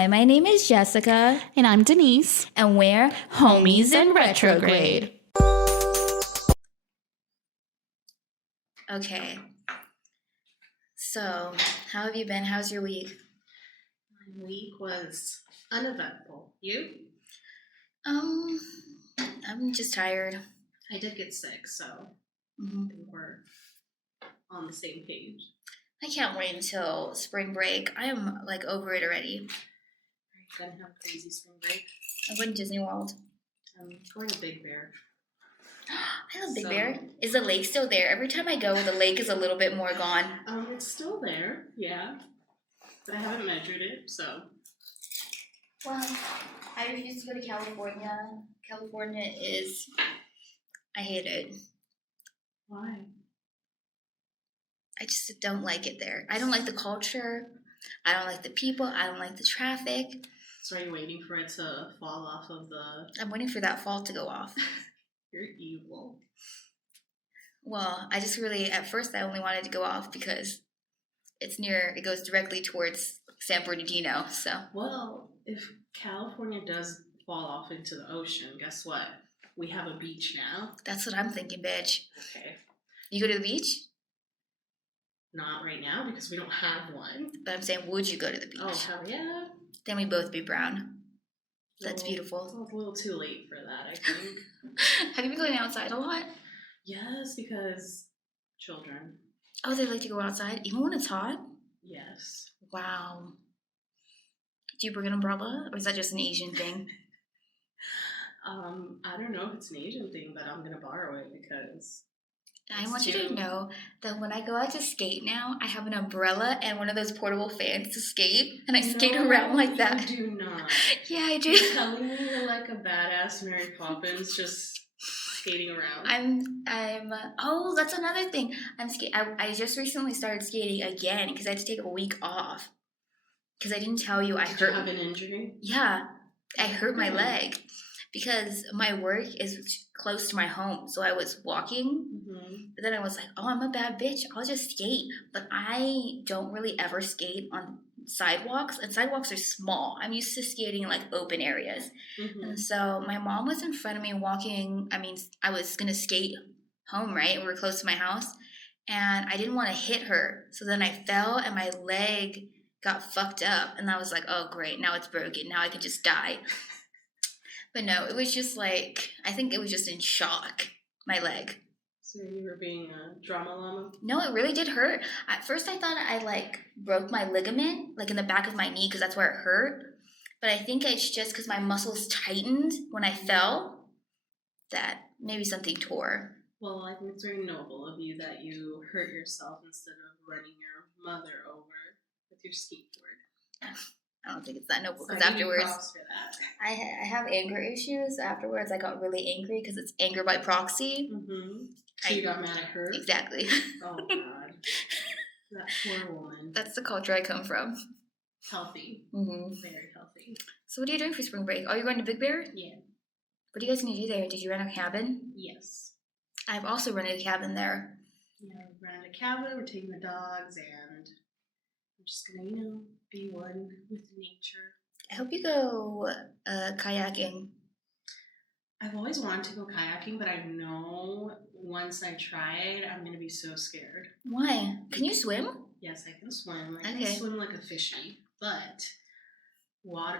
Hi, my name is Jessica. And I'm Denise. And we're Homies in Retrograde. Okay. So, how have you been? How's your week? My week was uneventful. You? I'm just tired. I did get sick, so I think we're on the same page. I can't wait until spring break. I am over it already. Are you gonna have a crazy spring break? I'm going to Disney World. I'm going to Big Bear. I love Big Bear. Is the lake still there? Every time I go, the lake is a little bit more gone. It's still there, yeah. But I haven't measured it, so. Well, I refuse to go to California. California I hate it. Why? I just don't like it there. I don't like the culture. I don't like the people. I don't like the traffic. So are you waiting for it to fall off of the... I'm waiting for that fall to go off. You're evil. Well, at first I only wanted to go off because it goes directly towards San Bernardino, so. Well, if California does fall off into the ocean, guess what? We have a beach now. That's what I'm thinking, bitch. Okay. You go to the beach? Not right now because we don't have one. But I'm saying, would you go to the beach? Oh, hell yeah. Then we both be brown. That's beautiful. It's a little too late for that, I think. Have you been going outside a lot? Yes, because children. Oh, they like to go outside? Even when it's hot? Yes. Wow. Do you bring an umbrella? Or is that just an Asian thing? I don't know if it's an Asian thing, but I'm going to borrow it because... I want you to know that when I go out to skate now, I have an umbrella and one of those portable fans to skate, and I skate around like that. You do not. Yeah, I do. You're telling me you're like a badass Mary Poppins just skating around. Oh, that's another thing. I just recently started skating again because I had to take a week off. Because I didn't tell you Did you have an injury? Yeah, I hurt my leg. Because my work is close to my home, so I was walking, but then I was like, oh, I'm a bad bitch, I'll just skate. But I don't really ever skate on sidewalks, and sidewalks are small. I'm used to skating in open areas. And so my mom was in front of me walking. I was going to skate home, right? We were close to my house, and I didn't want to hit her. So then I fell, and my leg got fucked up, and I was like, oh, great, now it's broken. Now I can just die. But no, it was just I think it was just in shock, my leg. So you were being a drama llama? No, it really did hurt. At first I thought I broke my ligament, in the back of my knee, because that's where it hurt. But I think it's just because my muscles tightened when I fell, that maybe something tore. Well, I think it's very noble of you that you hurt yourself instead of running your mother over with your skateboard. I don't think it's that noble, because afterwards, I have anger issues. Afterwards, I got really angry because it's anger by proxy. So you got mad at her? Exactly. Oh, God. That poor woman. That's the culture I come from. Healthy. Very healthy. So what are you doing for spring break? Are you going to Big Bear? Yeah. What are you guys going to do there? Did you rent a cabin? Yes. I've also rented a cabin there. Yeah, we rented a cabin. We're taking the dogs, and I'm just going to, be one with nature. I hope you go kayaking. I've always wanted to go kayaking, but I know once I try it, I'm going to be so scared. Why? Can you swim? Yes, I can swim. I can swim like a fishy, but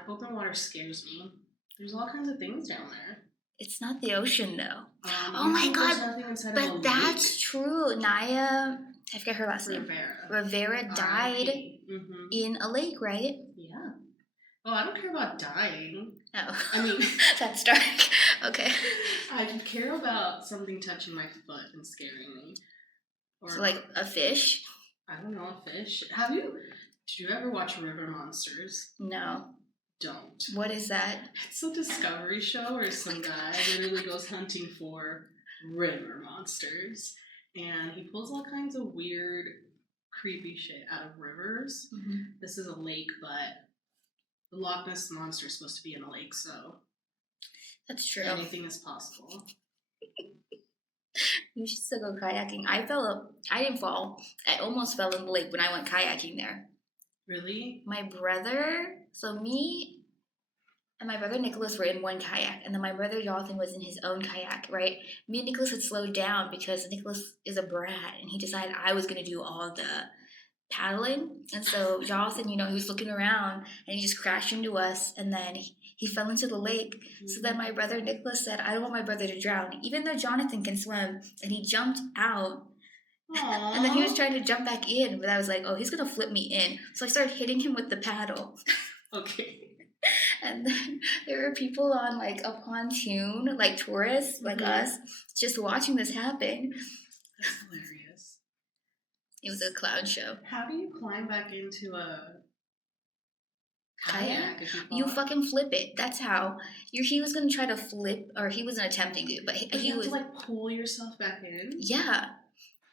open water scares me. There's all kinds of things down there. It's not the ocean, though. Oh my God! But that's true. Naya, I forget her last name. Rivera died in a lake, right? Yeah. Oh, I don't care about dying. Oh. I mean... That's dark. Okay. I care about something touching my foot and scaring me. Or so a fish? I don't know, a fish. Did you ever watch River Monsters? No. Don't. What is that? It's a Discovery show where some guy literally goes hunting for river monsters. And he pulls all kinds of weird, creepy shit out of rivers. This is a lake, but the Loch Ness Monster is supposed to be in a lake, so... That's true. Anything is possible. You should still go kayaking. I didn't fall. I almost fell in the lake when I went kayaking there. Really? My brother So me and my brother Nicholas were in one kayak, and then my brother Jonathan was in his own kayak, right? Me and Nicholas had slowed down because Nicholas is a brat, and he decided I was going to do all the paddling. And so Jonathan, he was looking around, and he just crashed into us, and then he fell into the lake. So then my brother Nicholas said, I don't want my brother to drown, even though Jonathan can swim, and he jumped out. Aww. And then he was trying to jump back in, but I was like, oh, he's going to flip me in. So I started hitting him with the paddle. Okay. And then there were people on like a pontoon, like tourists, like us, just watching this happen. That's hilarious. It was a clown show. How do you climb back into a kayak? You fucking flip it. That's how. He was gonna try to flip, or he wasn't attempting to, but he was to like pull yourself back in. Yeah,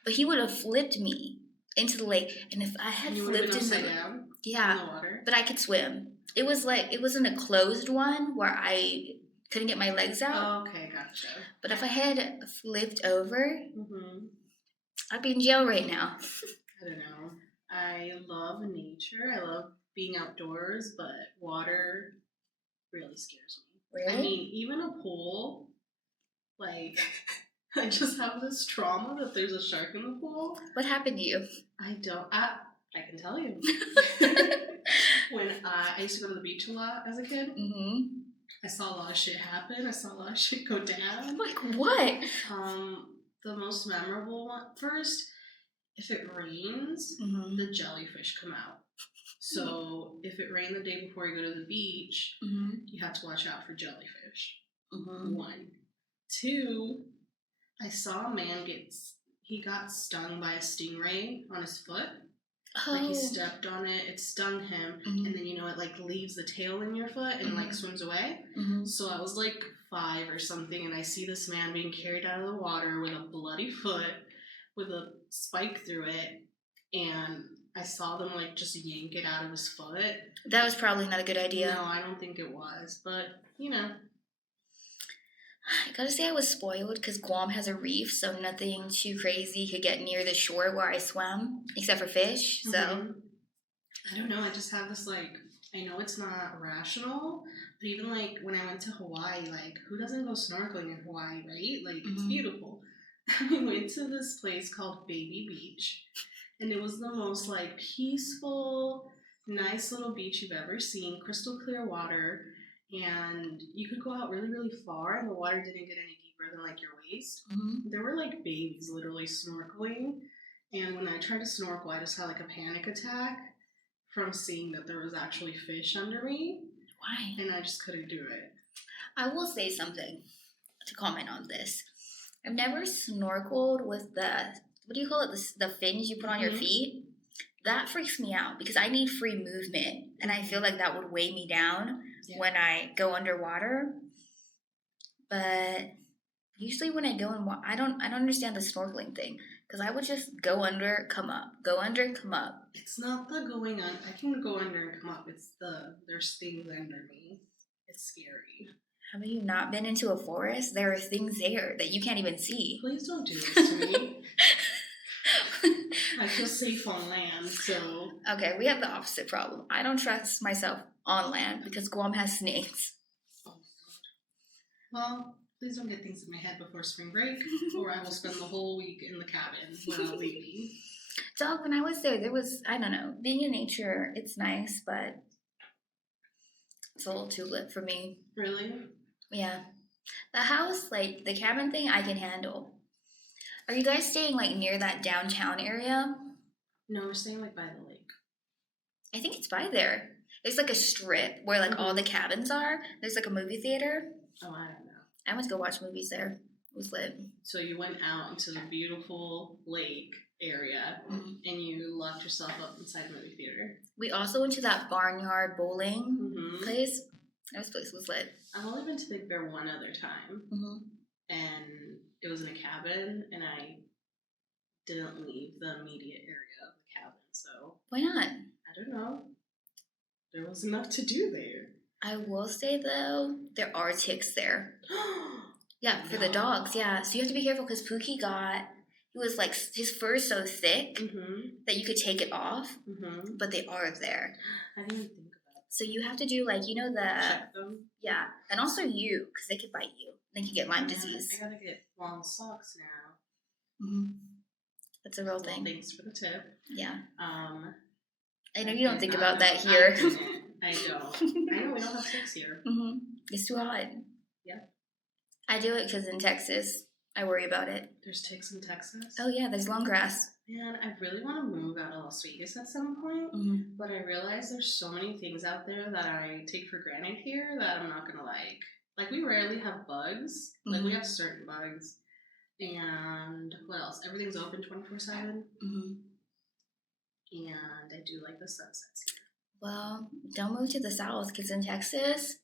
but he would have flipped me into the lake, and if I had flipped in the water. But I could swim. It wasn't a closed one where I couldn't get my legs out. Oh, okay, gotcha. But if I had flipped over, I'd be in jail right now. I don't know. I love nature. I love being outdoors, but water really scares me. Really? I mean, even a pool, like, I just have this trauma that there's a shark in the pool. What happened to you? I can tell you. When I used to go to the beach a lot as a kid, I saw a lot of shit happen. I saw a lot of shit go down. Like what? The most memorable one first, if it rains, the jellyfish come out. So if it rained the day before you go to the beach, you have to watch out for jellyfish. 1. 2, I saw a man he got stung by a stingray on his foot. Oh. Like he stepped on it, it stung him, and then it like leaves the tail in your foot and like swims away. So I was like 5 or something, and I see this man being carried out of the water with a bloody foot with a spike through it, and I saw them like just yank it out of his foot. That was probably not a good idea. No, I don't think it was, but I gotta say I was spoiled because Guam has a reef, so nothing too crazy could get near the shore where I swam, except for fish, so. I don't know, I just have this, like, I know it's not rational, but even, like, when I went to Hawaii, like, who doesn't go snorkeling in Hawaii, right? Like, it's beautiful. I went to this place called Baby Beach, and it was the most, like, peaceful, nice little beach you've ever seen, crystal clear water. And you could go out really, really far, and the water didn't get any deeper than, like, your waist. There were, like, babies literally snorkeling. And when I tried to snorkel, I just had, like, a panic attack from seeing that there was actually fish under me. Why? And I just couldn't do it. I will say something to comment on this. I've never snorkeled with what do you call it? The fins you put on your feet. That freaks me out because I need free movement, and I feel like that would weigh me down when I go underwater. But usually when I go in water, I don't understand the snorkeling thing because I would just go under, come up, go under, come up. It's not the going on. I can go under and come up. It's there's things under me. It's scary. Have you not been into a forest? There are things there that you can't even see. Please don't do this to me. I feel safe on land, so... Okay, we have the opposite problem. I don't trust myself on land because Guam has snakes. Oh, well, please don't get things in my head before spring break, or I will spend the whole week in the cabin without leaving. Dog, when I was there was, I don't know, being in nature, it's nice, but it's a little too lit for me. Really? Yeah. The house, like, the cabin thing, I can handle. Are you guys staying, like, near that downtown area? No, we're staying, like, by the lake. I think it's by there. It's, like, a strip where, like, all the cabins are. There's, like, a movie theater. Oh, I don't know. I went to go watch movies there. It was lit. So you went out into the beautiful lake area, and you locked yourself up inside a movie theater. We also went to that barnyard bowling place. That place was lit. I've only been to Big Bear one other time. And it was in a cabin, and I didn't leave the immediate area of the cabin, so... Why not? I don't know. There was enough to do there. I will say, though, there are ticks there. Yeah, for the dogs, yeah. So you have to be careful, because Pookie he was like, his fur is so thick that you could take it off, but they are there. I didn't even think about So you have to do like, you know, Check them. Yeah, and also you, because they could bite you. Then you get Lyme disease. I gotta get long socks now. Mm-hmm. That's a real thing. Thanks for the tip. Yeah. I know you don't think about that here. I don't. I know we don't have ticks here. Mm-hmm. It's too hot. Yeah. I do it because in Texas, I worry about it. There's ticks in Texas? Oh, yeah, there's long grass. Man, I really want to move out of Las Vegas at some point, but I realize there's so many things out there that I take for granted here that I'm not going to like. Like, we rarely have bugs. Like, we have certain bugs. And what else? Everything's open 24/7. And I do like the sunsets here. Well, don't move to the south, because in Texas,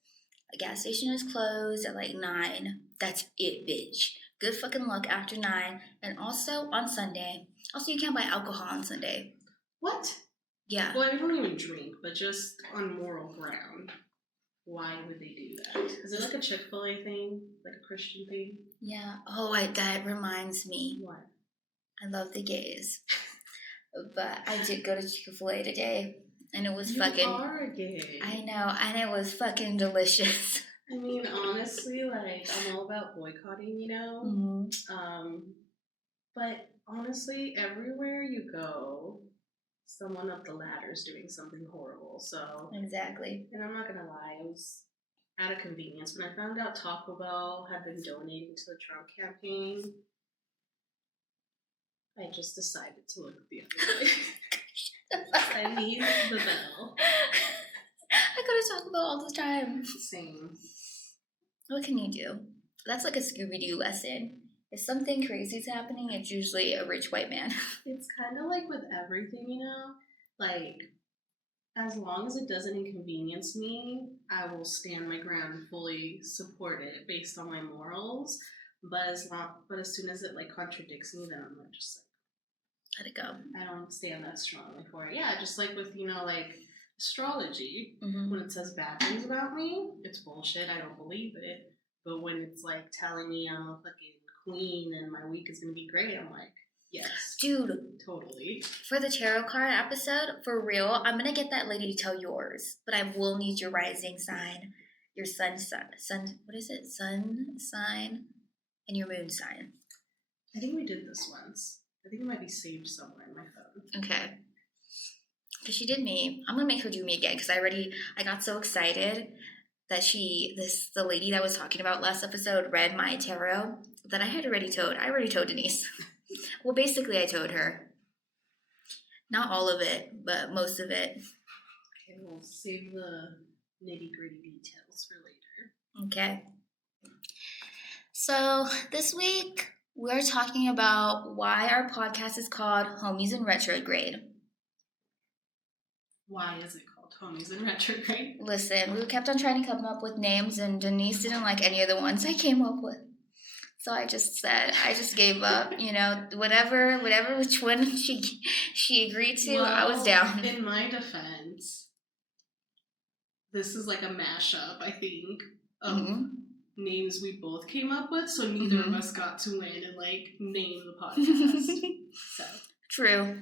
the gas station is closed at like 9. That's it, bitch. Good fucking luck after 9. And also on Sunday. Also, you can't buy alcohol on Sunday. What? Yeah. Well, I don't even drink, but just on moral ground. Why would they do that? Is it like a Chick-fil-A thing? Like a Christian thing? Yeah. Oh, that reminds me. What? I love the gays. But I did go to Chick-fil-A today. And it was you are gay. I know. And it was fucking delicious. I mean, honestly, like, I'm all about boycotting, you know? But honestly, everywhere you go, someone up the ladder is doing something horrible, so... Exactly. And I'm not gonna lie, it was out of convenience. When I found out Taco Bell had been donating to the Trump campaign, I just decided to look the other way. I need the bell. I go to Taco Bell all the time. Same. What can you do? That's like a Scooby-Doo lesson. If something crazy is happening, it's usually a rich white man. It's kind of like with everything, you know? Like, as long as it doesn't inconvenience me, I will stand my ground and fully support it based on my morals. But as soon as it, like, contradicts me, then I'm like, just like, let it go. I don't stand that strongly for it. Yeah, just like with, you know, like, astrology. When it says bad things about me, it's bullshit. I don't believe it. But when it's, like, telling me I'm a fucking queen and my week is gonna be great, I'm like, yes. Dude. Totally. For the tarot card episode, for real, I'm gonna get that lady to tell yours. But I will need your rising sign, your sun, what is it? Sun sign, and your moon sign. I think we did this once. I think it might be saved somewhere in my phone. Okay. Because she did me. I'm gonna make her do me again, because I got so excited that the lady that was talking about last episode read my tarot that I already told Denise. Well, basically I told her. Not all of it, but most of it. Okay, we'll save the nitty-gritty details for later. Okay. So this week we're talking about why our podcast is called Homies in Retrograde. Why is it called Homies in Retrograde? Listen, we kept on trying to come up with names, and Denise didn't like any of the ones I came up with. So I just gave up, you know, whatever which one she agreed to, well, I was down. In my defense, this is like a mashup, I think, of names we both came up with, so neither of us got to win and, like, name the podcast. So. True.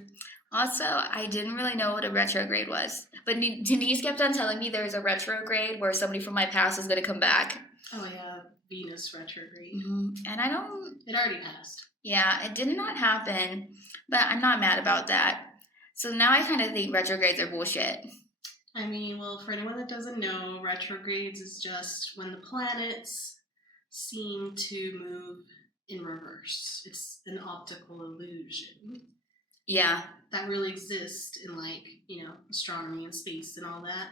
Also, I didn't really know what a retrograde was. But Denise kept on telling me there was a retrograde where somebody from my past is going to come back. Oh, yeah. Venus retrograde. And I don't... It already passed. Yeah, it did not happen. But I'm not mad about that. So now I kind of think retrogrades are bullshit. I mean, well, for anyone that doesn't know, retrogrades is just when the planets seem to move in reverse. It's an optical illusion. Yeah. That really exists in, like, you know, astronomy and space and all that.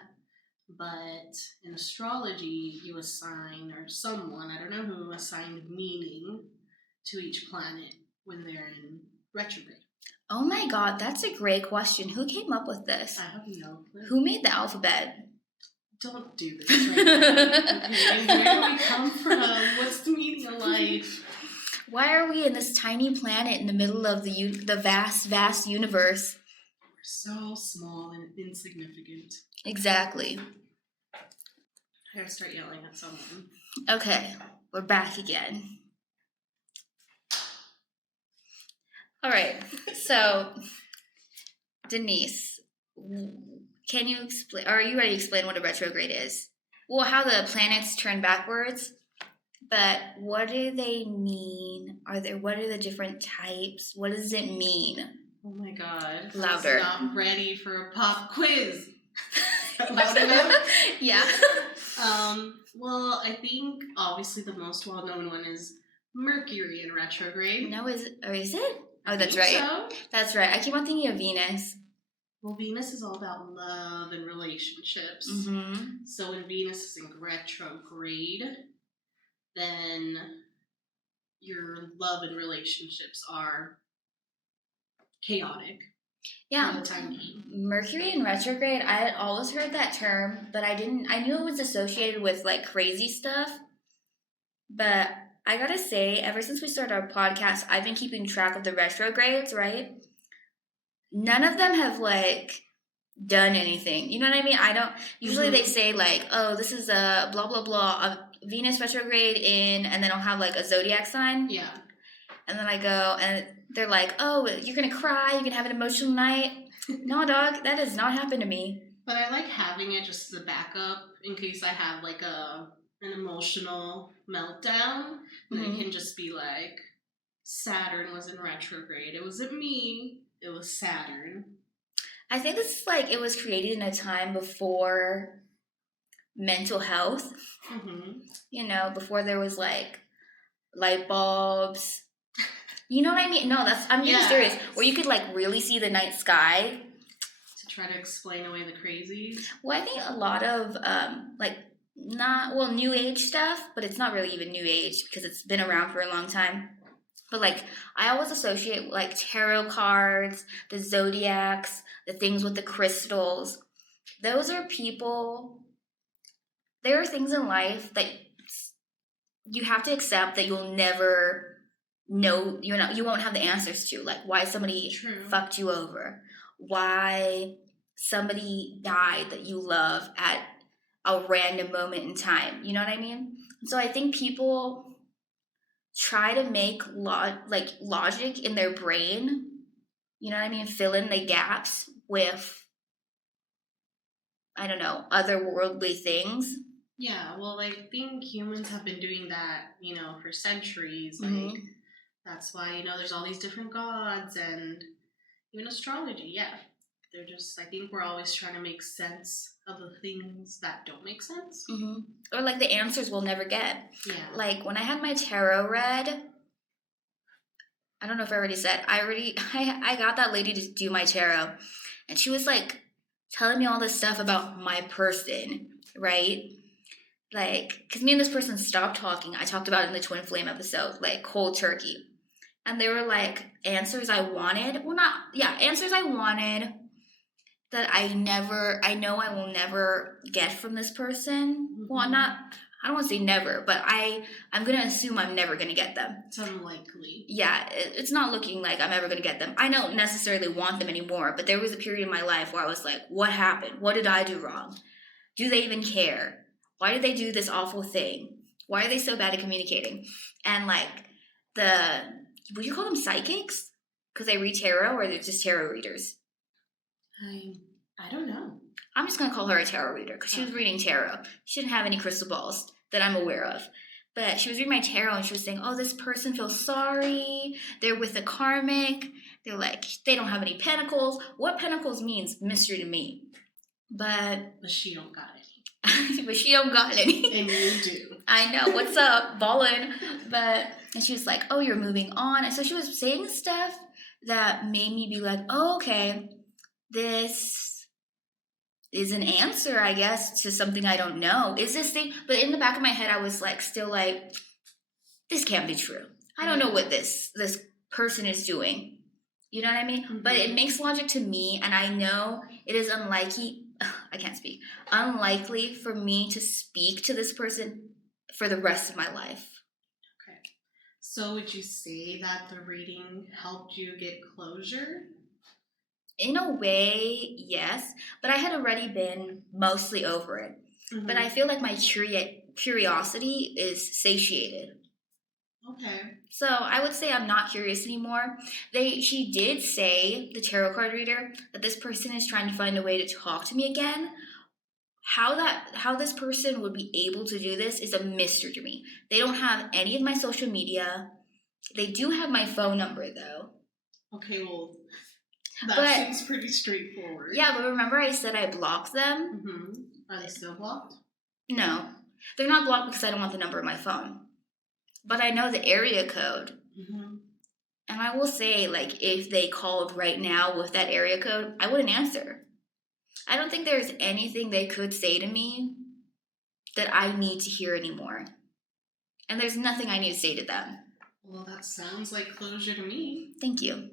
But in astrology, you assign, or someone, I don't know who, assigned meaning to each planet when they're in retrograde. Oh my god, that's a great question. Who came up with this? I have no clue. Who made the alphabet? Don't do this right now. Okay, where do we come from? What's the meaning of life? Why are we in this tiny planet in the middle of the vast, vast universe? We're so small and insignificant. Exactly. I gotta start yelling at someone. Okay, we're back again. All right, so Denise, Can you explain, or are you ready to explain what a retrograde is? Well, how the planets turn backwards, but what do they mean? What are the different types? What does it mean? Oh my god. Louder. I was not ready for a pop quiz. Loud enough? Yeah. Well, I think obviously the most well-known one is Mercury in retrograde. No, is it? Oh, that's right. So. That's right. I keep on thinking of Venus. Well, Venus is all about love and relationships. Mm-hmm. So when Venus is in retrograde, then your love and relationships are chaotic. Yeah. For the time being. Mercury in retrograde, I had always heard that term, but I knew it was associated with like crazy stuff. But I gotta say, ever since we started our podcast, I've been keeping track of the retrogrades, right? None of them have like done anything. You know what I mean? I don't. Usually they say like, oh, this is a blah blah blah, a Venus retrograde in, and then I'll have like a zodiac sign. Yeah. And then I go and they're like, oh, you're gonna cry, you're gonna have an emotional night. No, dog, that does not happen to me. But I like having it just as a backup in case I have like an emotional meltdown. And it can just be like, Saturn was in retrograde. It wasn't me. It was Saturn. I think this is like it was created in a time before mental health. Mm-hmm. You know, before there was like light bulbs. You know what I mean? No, I'm being serious. Where you could like really see the night sky. To try to explain away the crazies. Well, I think a lot of new age stuff, but it's not really even new age because it's been around for a long time. But like I always associate like tarot cards, the zodiacs, the things with the crystals. Those are people. There are things in life that you have to accept that you'll never know. You won't have the answers to, like why somebody fucked you over, why somebody died that you love at a random moment in time. You know what I mean? So I think people try to make logic in their brain, you know what I mean, fill in the gaps with, I don't know, otherworldly things. Yeah, well, I think humans have been doing that, for centuries. Like, that's why, there's all these different gods and even astrology, yeah. They're just, I think we're always trying to make sense of the things that don't make sense. Mm-hmm. Or like the answers we'll never get. Yeah. Like when I had my tarot read, I don't know if I already said, I got that lady to do my tarot. And she was like telling me all this stuff about my person, right? Like, because me and this person stopped talking. I talked about it in the Twin Flame episode, like cold turkey. And they were like answers I wanted. Well, answers I wanted that I know I will never get from this person. Mm-hmm. Well, I don't want to say never, but I'm going to assume I'm never going to get them. It's unlikely. Yeah, it's not looking like I'm ever going to get them. I don't necessarily want them anymore, but there was a period in my life where I was like, what happened? What did I do wrong? Do they even care? Why did they do this awful thing? Why are they so bad at communicating? And like would you call them psychics? Because they read tarot, or they're just tarot readers? I don't know. I'm just going to call her a tarot reader because she was reading tarot. She didn't have any crystal balls that I'm aware of. But she was reading my tarot and she was saying, oh, this person feels sorry. They're with a karmic. They're like, they don't have any pentacles. What pentacles means mystery to me. But she don't got any. But she don't got any. And you do. I know. What's up? Ballin'. And she was like, oh, you're moving on. And so she was saying stuff that made me be like, oh, okay, this is an answer, I guess, to something I don't know. Is this thing? But in the back of my head, I was like, still like, this can't be true. I don't know what this person is doing. You know what I mean? Mm-hmm. But it makes logic to me, and I know it is unlikely for me to speak to this person for the rest of my life. Okay. So would you say that the reading helped you get closure? In a way, yes, but I had already been mostly over it. Mm-hmm. But I feel like my curiosity is satiated. Okay. So I would say I'm not curious anymore. She did say, the tarot card reader, that this person is trying to find a way to talk to me again. How this person would be able to do this is a mystery to me. They don't have any of my social media. They do have my phone number though. Okay, well, that seems pretty straightforward. Yeah, but remember I said I blocked them? Mm-hmm. Are they still blocked? No. They're not blocked because I don't want the number of my phone. But I know the area code. Mm-hmm. And I will say, like, if they called right now with that area code, I wouldn't answer. I don't think there's anything they could say to me that I need to hear anymore. And there's nothing I need to say to them. Well, that sounds like closure to me. Thank you.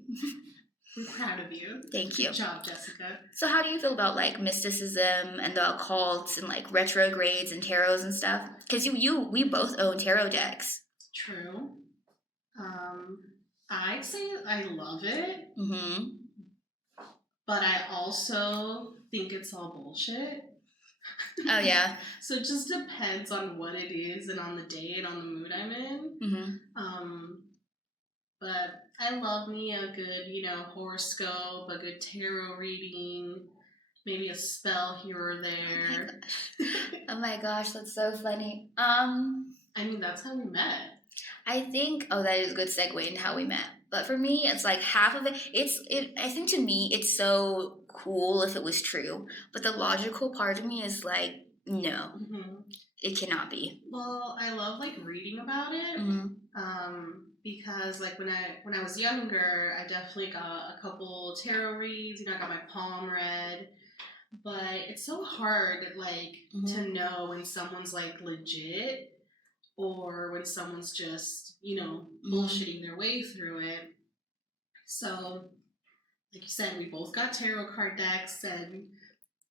We're proud of you. Thank you. Good job, Jessica. So how do you feel about, like, mysticism and the occult and, like, retrogrades and tarots and stuff? Because we both own tarot decks. True. I'd say I love it. Mm-hmm. But I also think it's all bullshit. Oh, yeah. So it just depends on what it is and on the day and on the mood I'm in. Mm-hmm. But I love me a good, horoscope, a good tarot reading, maybe a spell here or there. Oh my gosh, that's so funny. I mean, that's how we met. I think, that is a good segue into how we met. But for me, it's like half of it. I think to me, it's so cool if it was true. But the logical part of me is like, no, it cannot be. Well, I love like reading about it. Because like when I was younger, I definitely got a couple tarot reads. I got my palm read. But it's so hard, like, to know when someone's like legit or when someone's just, bullshitting their way through it. So, like you said, we both got tarot card decks, and,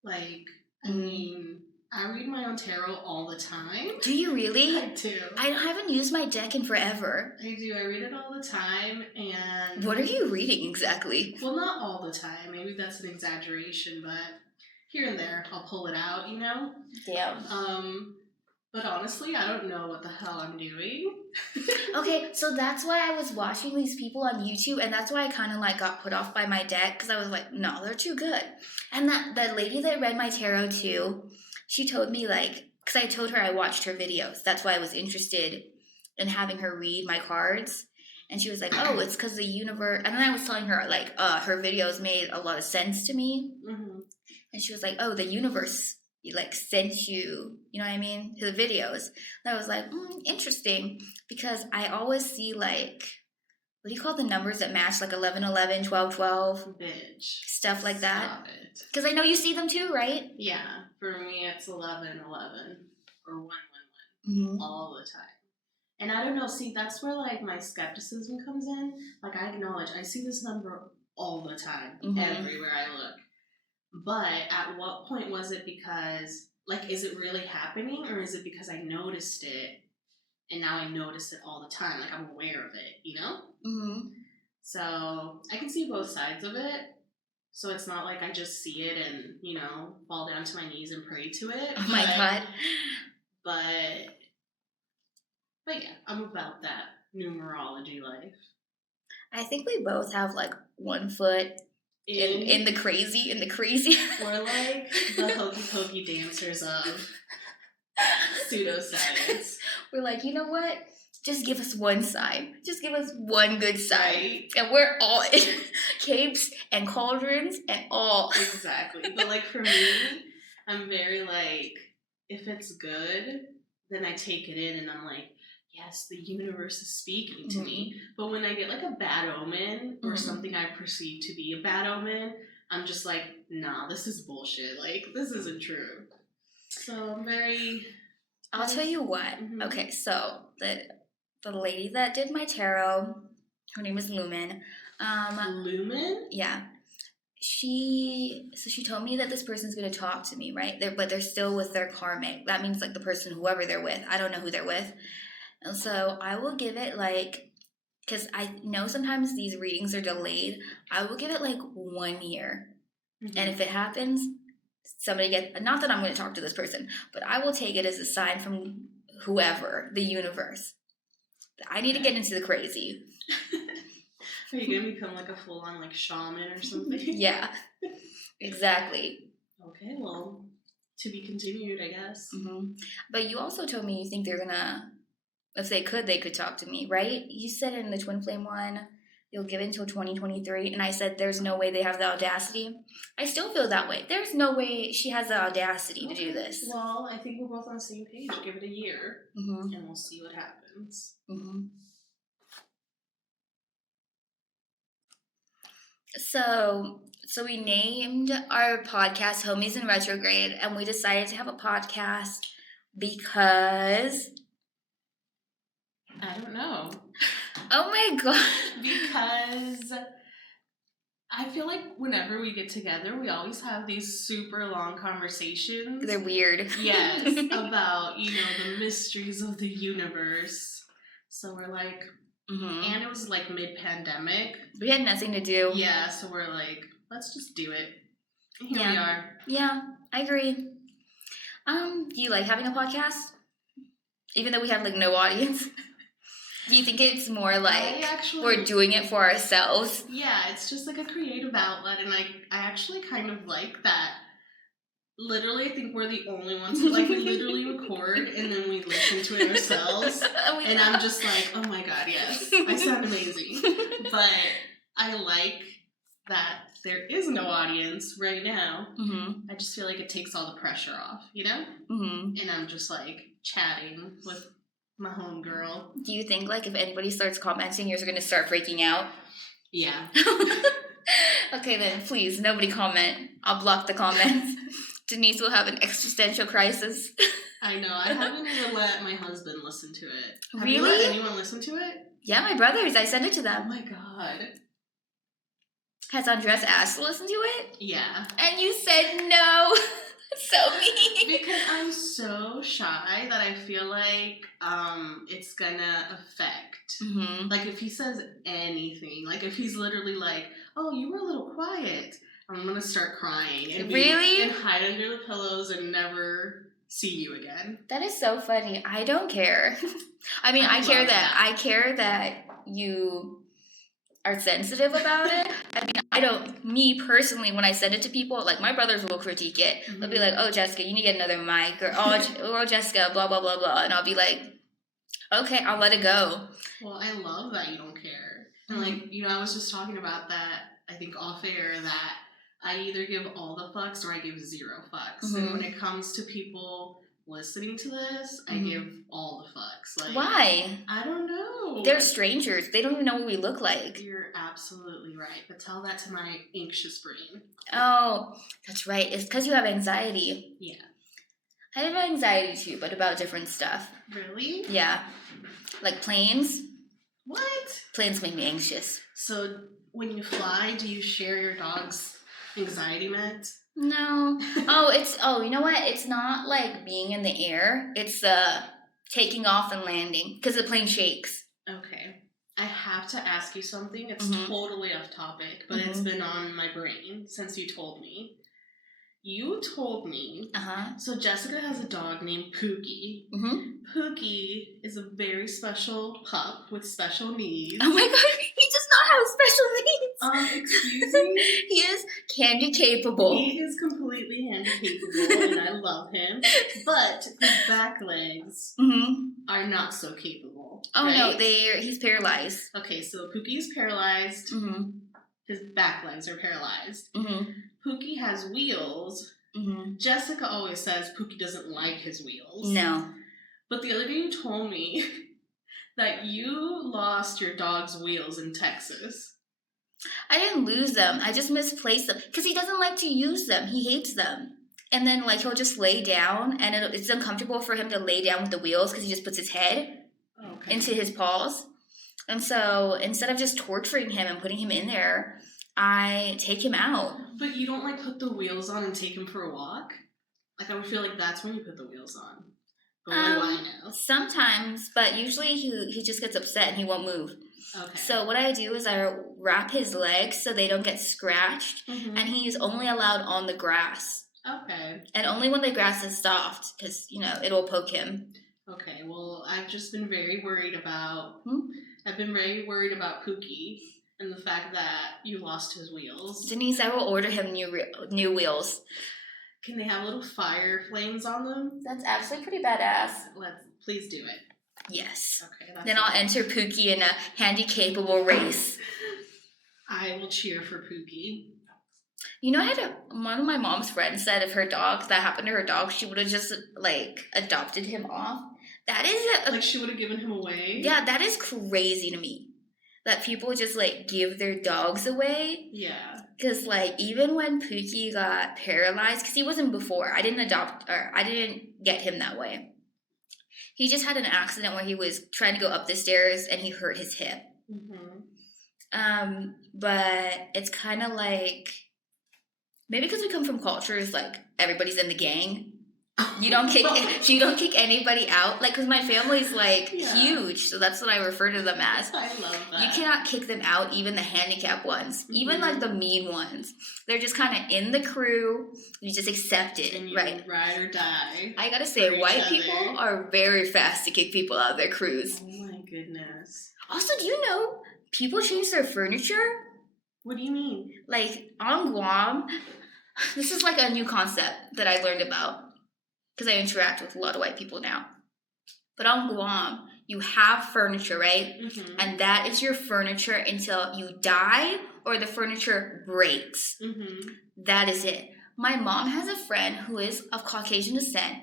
like, I mean, I read my own tarot all the time. Do you really? I do. I haven't used my deck in forever. I do. I read it all the time, and... What are you reading exactly? Well, not all the time. Maybe that's an exaggeration, but here and there, I'll pull it out, Damn. But honestly, I don't know what the hell I'm doing. Okay, so that's why I was watching these people on YouTube, and that's why I kind of like got put off by my deck, because I was like, no, they're too good. And that lady that read my tarot too, she told me like, because I told her I watched her videos. That's why I was interested in having her read my cards. And she was like, oh, it's because the universe, and then I was telling her like, her videos made a lot of sense to me. And she was like, oh, the universe like sent you, you know what I mean, to the videos. And I was like, interesting, because I always see like, what do you call the numbers that match, like 11, 11, 12, 12? Bitch. Stuff like that. Stop it. Because I know you see them too, right? Yeah, for me it's 11, 11, or 1, 1, 1, all the time. And I don't know, see, that's where like my skepticism comes in. Like I acknowledge, I see this number all the time, everywhere I look. But at what point was it because, like, is it really happening, or is it because I noticed it, and now I notice it all the time, like I'm aware of it, So I can see both sides of it. So it's not like I just see it and, fall down to my knees and pray to it. Oh my God. But yeah, I'm about that numerology life. I think we both have like one foot in the crazy. We're like the hokey pokey dancers of pseudoscience. We're like, you know what? Just give us one side. Just give us one good side. And we're all in capes and cauldrons and all. Exactly. But like for me, I'm very like, if it's good, then I take it in and I'm like, yes, the universe is speaking to me. But when I get like a bad omen or something I perceive to be a bad omen, I'm just like, nah, this is bullshit. Like, this isn't true. So I'm very... I'll tell you what. Okay, so the lady that did my tarot, her name is Lumen. Lumen? Yeah. She told me that this person's going to talk to me, right? But they're still with their karmic. That means like the person, whoever they're with. I don't know who they're with. And so I will give it like, because I know sometimes these readings are delayed, I will give it like 1 year. And if it happens, somebody gets, not that I'm going to talk to this person, but I will take it as a sign from whoever, the universe. I need to get into the crazy. Are you gonna become like a full-on like shaman or something? Yeah, exactly. Okay, well, to be continued, I guess. Mm-hmm. But you also told me you think they're gonna, if they could talk to me, right? You said in the Twin Flame one, you'll give it until 2023, and I said there's no way they have the audacity. I still feel that way. There's no way she has the audacity to do this. Well, I think we're both on the same page. Give it a year, mm-hmm. and we'll see what happens. Mm-hmm. So we named our podcast Homies In Retrograde, and we decided to have a podcast because... I don't know. Oh my God. Because I feel like whenever we get together, we always have these super long conversations. They're weird. Yes, about, you know, the mysteries of the universe. So we're like, and it was like mid-pandemic. We had nothing to do. Yeah, so we're like, let's just do it. And here we are. Yeah, I agree. Do you like having a podcast? Even though we have like no audience? Do you think it's more like we're doing it for ourselves? Yeah, it's just like a creative outlet, and I actually kind of like that. Literally, I think we're the only ones who like we literally record and then we listen to it ourselves. And I'm just like, oh my God, yes, I sound amazing. But I like that there is no audience right now. I just feel like it takes all the pressure off, you know? And I'm just like chatting with my homegirl. Do you think like if anybody starts commenting, you're going to start freaking out? Yeah. Okay, then please, nobody comment. I'll block the comments. Denise will have an existential crisis. I know. I haven't even let my husband listen to it. Really? Have you let anyone listen to it? Yeah, my brothers. I sent it to them. Oh my God. Has Andres asked to listen to it? Yeah. And you said no. So mean. Because I'm so shy that I feel like it's gonna affect. Like if he says anything, like if he's literally like, oh, you were a little quiet, I'm gonna start crying and and hide under the pillows and never see you again. That is so funny. I don't care. I mean, I care that you are sensitive about it. I mean, me personally, when I send it to people, like my brothers will critique it. They'll be like, oh, Jessica, you need to get another mic, or oh, Jessica, blah, blah, blah, blah. And I'll be like, okay, I'll let it go. Well, I love that you don't care. And like, you know, I was just talking about that, I think off air, that I either give all the fucks or I give zero fucks. And when it comes to people listening to this, I give all the fucks. Like, why? I don't know. They're strangers. They don't even know what we look like. You're absolutely right. But tell that to my anxious brain. Oh, that's right. It's because you have anxiety. Yeah. I have anxiety too, but about different stuff. Really? Yeah. Like planes. What? Planes make me anxious. So when you fly, do you share your dog's anxiety meds? No. You know what? It's not like being in the air. It's taking off and landing because the plane shakes. Okay. I have to ask you something. It's totally off topic, but it's been on my brain since you told me. You told me. So Jessica has a dog named Pookie. Pookie is a very special pup with special needs. Oh my God, he does not have special needs. Excuse me? He is candy capable. He is completely handy capable, and I love him. But his back legs are not so capable. Oh right? no, he's paralyzed. Okay, so Pookie's paralyzed. His back legs are paralyzed. Pookie has wheels. Jessica always says Pookie doesn't like his wheels. No. But the other day you told me that you lost your dog's wheels in Texas. I didn't lose them. I just misplaced them. Because he doesn't like to use them. He hates them. And then, like, he'll just lay down. And it's uncomfortable for him to lay down with the wheels because he just puts his head into his paws. And so, instead of just torturing him and putting him in there, I take him out. But you don't, like, put the wheels on and take him for a walk? Like, I would feel like that's when you put the wheels on. But what do I know? Sometimes, but usually he just gets upset and he won't move. Okay. So what I do is I wrap his legs so they don't get scratched, and he's only allowed on the grass. Okay. And only when the grass is soft, because, you know, it'll poke him. Okay, well, I've just been very worried about... I've been very worried about Pookie and the fact that you lost his wheels. Denise, I will order him new wheels. Can they have little fire flames on them? That's actually pretty badass. Please do it. Yes. Okay. Then I'll enter Pookie in a handy-capable race. I will cheer for Pookie. You know, one of my mom's friends said if her dog, that happened to her dog, she would have just, like, adopted him off. That is... like, she would have given him away? Yeah, that is crazy to me. That people just, like, give their dogs away. Yeah. Because, like, even when Pookie got paralyzed, because he wasn't before. I didn't get him that way. He just had an accident where he was trying to go up the stairs and he hurt his hip. Mm-hmm. But it's kind of like... Maybe because we come from cultures, like, everybody's in the gang. You don't kick anybody out. Like, because my family's, like, huge. So that's what I refer to them as. I love that. You cannot kick them out, even the handicapped ones. Mm-hmm. Even, like, the mean ones. They're just kind of in the crew. You just accept it, and you right? Ride or die. I gotta say, white people are very fast to kick people out of their crews. Oh, my goodness. Also, do you know people change their furniture? What do you mean? Like, on Guam, this is, like, a new concept that I learned about. Because I interact with a lot of white people now. But on Guam, you have furniture, right? Mm-hmm. And that is your furniture until you die or the furniture breaks. Mm-hmm. That is it. My mom has a friend who is of Caucasian descent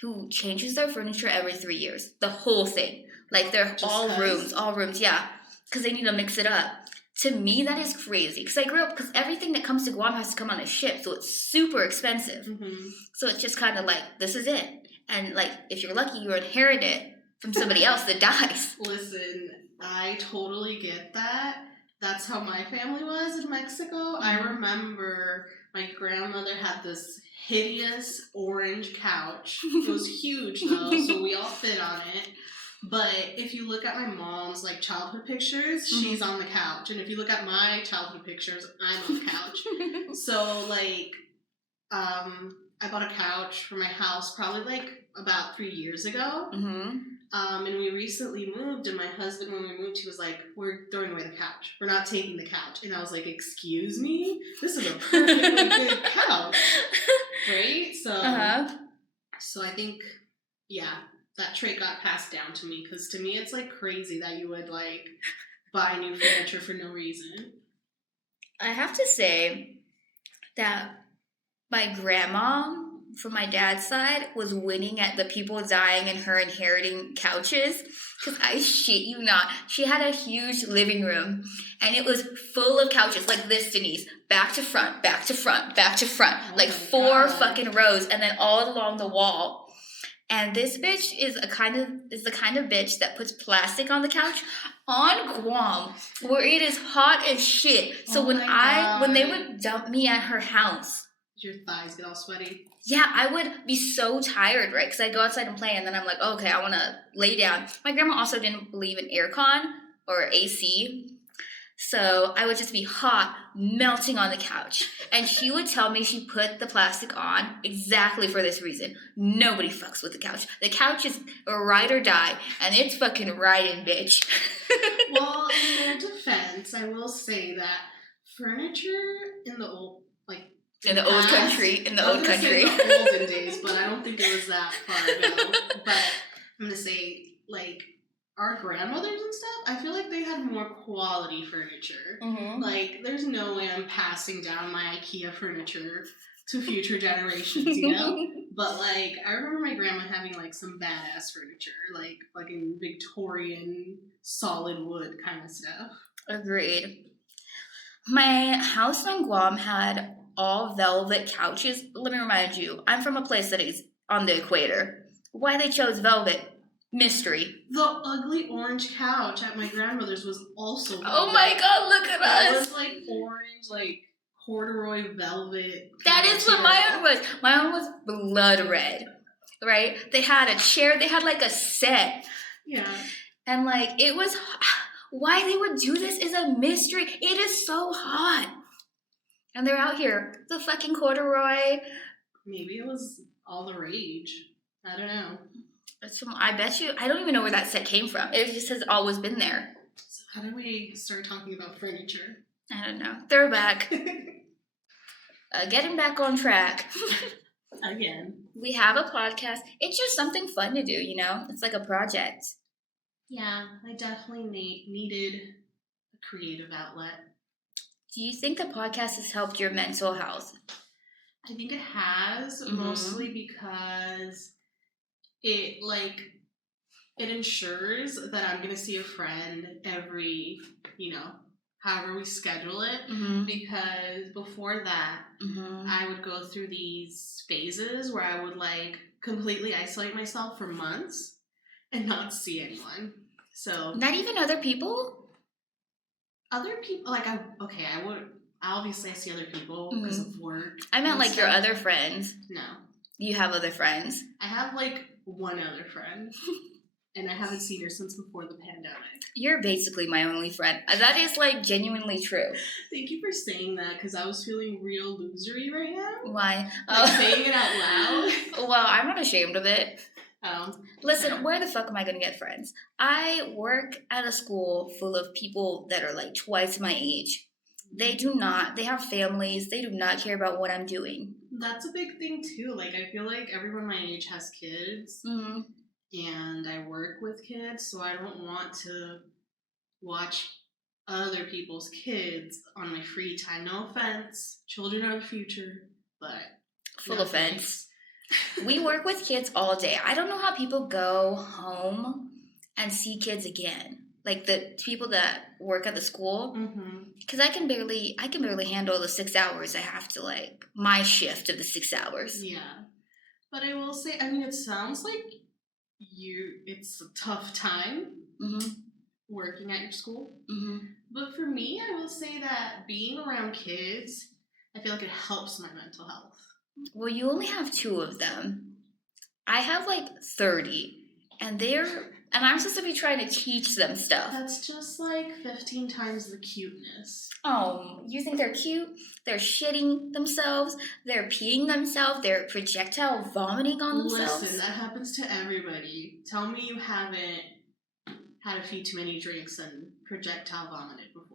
who changes their furniture every 3 years. The whole thing. Like, they're all rooms, yeah. Because they need to mix it up. To me, that is crazy. Because I grew up, because everything that comes to Guam has to come on a ship, so it's super expensive. Mm-hmm. So it's just kind of like, this is it. And, like, if you're lucky, you inherit it from somebody else that dies. Listen, I totally get that. That's how my family was in Mexico. Mm-hmm. I remember my grandmother had this hideous orange couch. It was huge, though, so we all fit on it. But if you look at my mom's, like, childhood pictures, mm-hmm. she's on the couch. And if you look at my childhood pictures, I'm on the couch. So, like, I bought a couch for my house probably, like, about 3 years ago. Mm-hmm. And we recently moved, and my husband, when we moved, he was like, we're throwing away the couch. We're not taking the couch. And I was like, excuse me? This is a perfectly good couch. Right? So I think, yeah, that trait got passed down to me, because to me it's, like, crazy that you would, like, buy new furniture for no reason. I have to say that my grandma, from my dad's side, was winning at the people dying and her inheriting couches. Because I shit you not, she had a huge living room, and it was full of couches like this, Denise. Back to front, back to front, back to front. Oh, like 4 fucking rows, and then all along the wall. And this bitch is the kind of bitch that puts plastic on the couch on Guam, where it is hot as shit. So when they would dump me at her house, your thighs get all sweaty. Yeah, I would be so tired, right? Because I'd go outside and play, and then I'm like, okay, I want to lay down. My grandma also didn't believe in aircon or AC. So I would just be hot, melting on the couch. And she would tell me she put the plastic on exactly for this reason. Nobody fucks with the couch. The couch is a ride or die, and it's fucking riding, bitch. Well, in their defense, I will say that furniture in the old, like, in the old country, in the olden days, but I don't think it was that far ago. But I'm gonna say, like, our grandmothers and stuff, I feel like they had more quality furniture. Mm-hmm. Like, there's no way I'm passing down my IKEA furniture to future generations, you know? But, like, I remember my grandma having, like, some badass furniture, like fucking Victorian solid wood kind of stuff. Agreed. My house in Guam had all velvet couches. Let me remind you, I'm from a place that is on the equator. Why they chose velvet? Mystery. The ugly orange couch at my grandmother's was also velvet. Oh my god, look at us! It was, like, orange, like, corduroy velvet. That is what my own was. My own was blood red, right? They had a chair. They had, like, a set. Yeah. And, like, it was... Why they would do this is a mystery. It is so hot. And they're out here. The fucking corduroy. Maybe it was all the rage. I don't know. I bet you, I don't even know where that set came from. It just has always been there. So how do we start talking about furniture? I don't know. Throwback. Getting back on track. Again. We have a podcast. It's just something fun to do, you know? It's like a project. Yeah, I definitely needed a creative outlet. Do you think the podcast has helped your mental health? I think it has, mostly because it ensures that I'm gonna see a friend every, however we schedule it. Because before that, I would go through these phases where I would completely isolate myself for months and not see anyone. So not even other people? Other people, obviously I see other people because of work. I meant your other friends. No. You have other friends? I have one other friend. And I haven't seen her since before the pandemic. You're basically my only friend. That is genuinely true. Thank you for saying that, because I was feeling real losery right now. Why? Saying it out loud. Well, I'm not ashamed of it. Oh. Listen, where the fuck am I going to get friends? I work at a school full of people that are twice my age. They have families. They do not care about what I'm doing. That's a big thing too. I feel like everyone my age has kids. And I work with kids, so I don't want to watch other people's kids on my free time. No offense. Children are the future, but... Full offense. We work with kids all day. I don't know how people go home and see kids again. The people that work at the school. Because I can barely handle the 6 hours I have to, my shift of the 6 hours. Yeah. But I will say, it sounds like it's a tough time working at your school. But for me, I will say that being around kids, I feel like it helps my mental health. Well, you only have 2 of them. I have 30, and I'm supposed to be trying to teach them stuff. That's just 15 times the cuteness. Oh, you think they're cute? They're shitting themselves. They're peeing themselves. They're projectile vomiting on themselves. Listen, that happens to everybody. Tell me you haven't had a few too many drinks and projectile vomited before.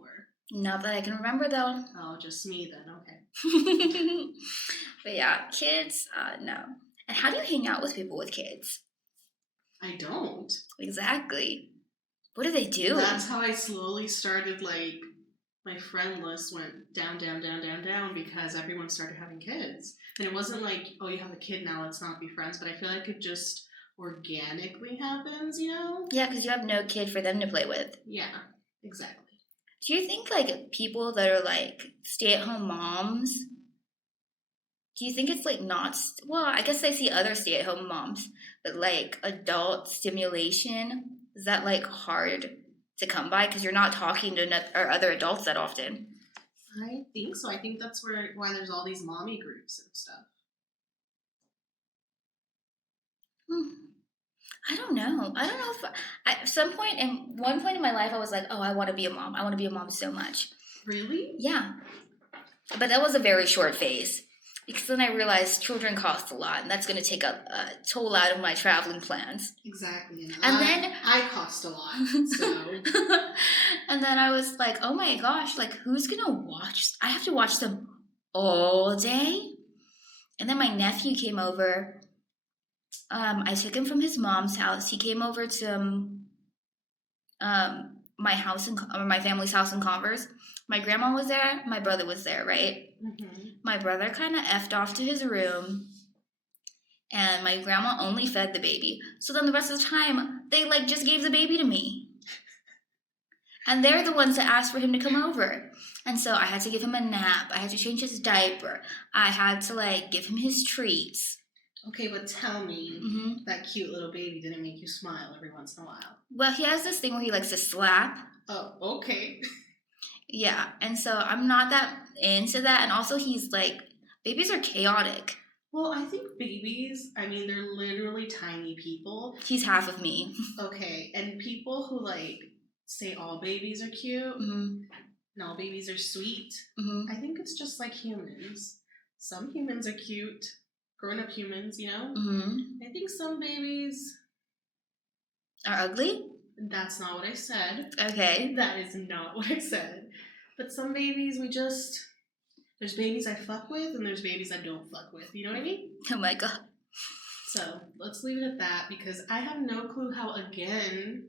Not that I can remember, though. Oh, just me then. Okay. But yeah, kids, no. And how do you hang out with people with kids? I don't. Exactly. What do they do? That's how I slowly started, my friend list went down, down, down, down, down because everyone started having kids. And it wasn't oh, you have a kid now, let's not be friends. But I feel like it just organically happens, Yeah, because you have no kid for them to play with. Yeah, exactly. Do you think, people that are, stay-at-home moms, do you think it's, not... Well, I guess I see other stay-at-home moms, but, adult stimulation, is that, hard to come by? Because you're not talking to other adults that often. I think so. I think that's why there's all these mommy groups and stuff. I don't know. I don't know if... At one point in my life, I was oh, I want to be a mom. I want to be a mom so much. Really? Yeah. But that was a very short phase. Because then I realized children cost a lot, and that's going to take a toll out of my traveling plans. Exactly. And then I cost a lot, so... And then I was oh my gosh, who's going to watch? I have to watch them all day? And then my nephew came over. I took him from his mom's house. He came over to my house my family's house in Converse. My grandma was there. My brother was there, right? My brother kind of effed off to his room, and my grandma only fed the baby. So then the rest of the time, they just gave the baby to me. And they're the ones that asked for him to come over. And so I had to give him a nap. I had to change his diaper. I had to give him his treats. Okay, but tell me, that cute little baby didn't make you smile every once in a while. Well, he has this thing where he likes to slap. Oh, okay. Yeah, and so I'm not that into that. And also he's babies are chaotic. Well, I think babies, they're literally tiny people. He's half of me. Okay, and people who say all babies are cute and all babies are sweet, I think it's just like humans. Some humans are cute. Grown-up humans, I think some babies Are ugly? That's not what I said. Okay. That is not what I said. But some babies, there's babies I fuck with and there's babies I don't fuck with. You know what I mean? Oh my god. So let's leave it at that because I have no clue how, again,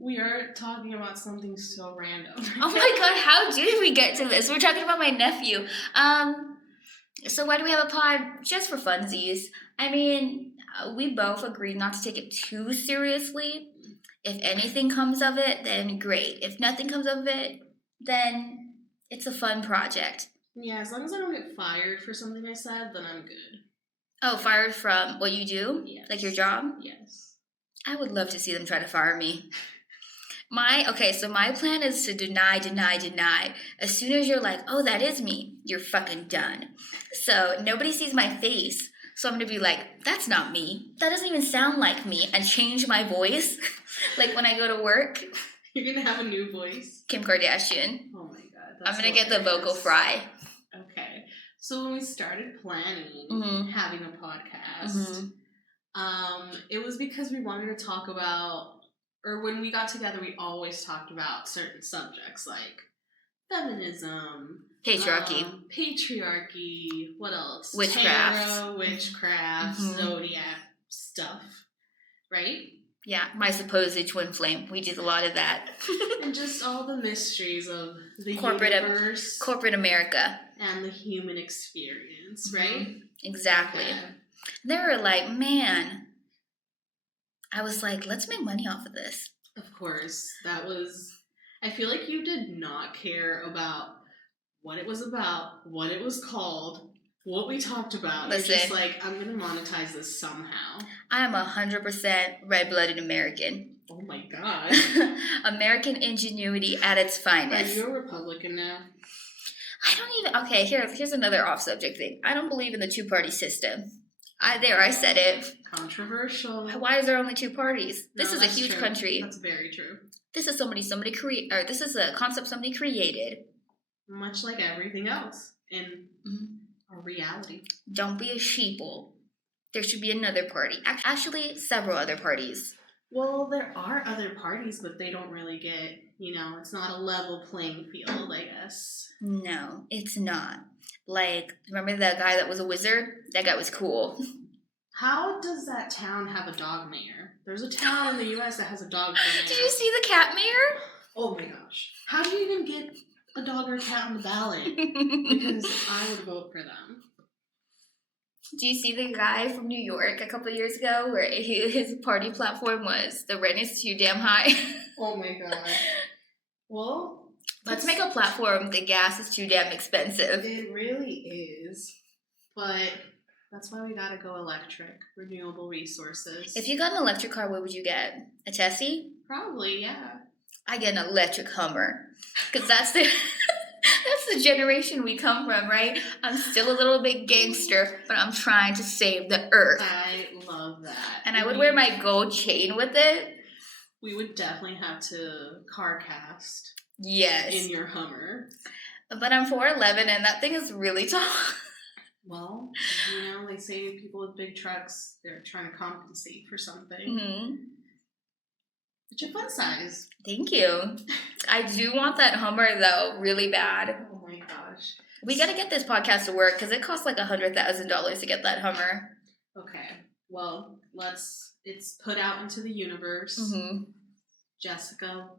we are talking about something so random. Oh my god, how did we get to this? We're talking about my nephew. So why do we have a pod? Just for funsies. I mean, we both agreed not to take it too seriously. If anything comes of it, then great. If nothing comes of it, then it's a fun project. Yeah, as long as I don't get fired for something I said, then I'm good. Oh, fired from what you do? Yes. Like your job? Yes. I would love to see them try to fire me. So my plan is to deny. As soon as you're like, oh, that is me, you're fucking done. So nobody sees my face. So I'm going to be like, that's not me. That doesn't even sound like me. And change my voice. Like when I go to work. You're going to have a new voice? Kim Kardashian. Oh my god. I'm going to get the vocal fry. Okay. So when we started planning having a podcast, it was because we wanted to talk about, or when we got together, we always talked about certain subjects like feminism, patriarchy, what else? Witchcraft, tarot, witchcraft, zodiac stuff, right? Yeah, my supposed twin flame. We did a lot of that. And just all the mysteries of the universe, corporate America, and the human experience, right? Exactly. Yeah. They were like, man. I was like, let's make money off of this. Of course. I feel like you did not care about what it was about, what it was called, what we talked about. Listen, you're just like, I'm going to monetize this somehow. I am 100% red-blooded American. Oh my god. American ingenuity at its finest. Are you a Republican now? I don't even... Okay, here's another off-subject thing. I don't believe in the two-party system. I said it. Controversial. Why is there only two parties? This is a huge country. That's very true. This is this is a concept somebody created. Much like everything else in our reality. Don't be a sheeple. There should be another party. Actually, several other parties. Well, there are other parties, but they don't really get, it's not a level playing field, I guess. No, it's not. Like, remember that guy that was a wizard? That guy was cool. How does that town have a dog mayor? There's a town in the U.S. that has a dog mayor. Did you see the cat mayor? Oh my gosh. How do you even get a dog or a cat on the ballot? Because I would vote for them. Do you see the guy from New York a couple of years ago where his party platform was the rent is too damn high? Oh my god. Well... Let's make a platform. The gas is too damn expensive. It really is. But that's why we gotta go electric. Renewable resources. If you got an electric car, what would you get? A Tessie? Probably, yeah. I get an electric Hummer. Because that's the generation we come from, right? I'm still a little bit gangster, but I'm trying to save the earth. I love that. And I would wear my gold chain with it. We would definitely have to car cast. Yes. In your Hummer. But I'm 4'11" and that thing is really tall. Well, they say people with big trucks, they're trying to compensate for something. It's a fun size. Thank you. I do want that Hummer, though, really bad. Oh my gosh. We gotta get this podcast to work because it costs like $100,000 to get that Hummer. Okay. Well, it's put out into the universe. Jessica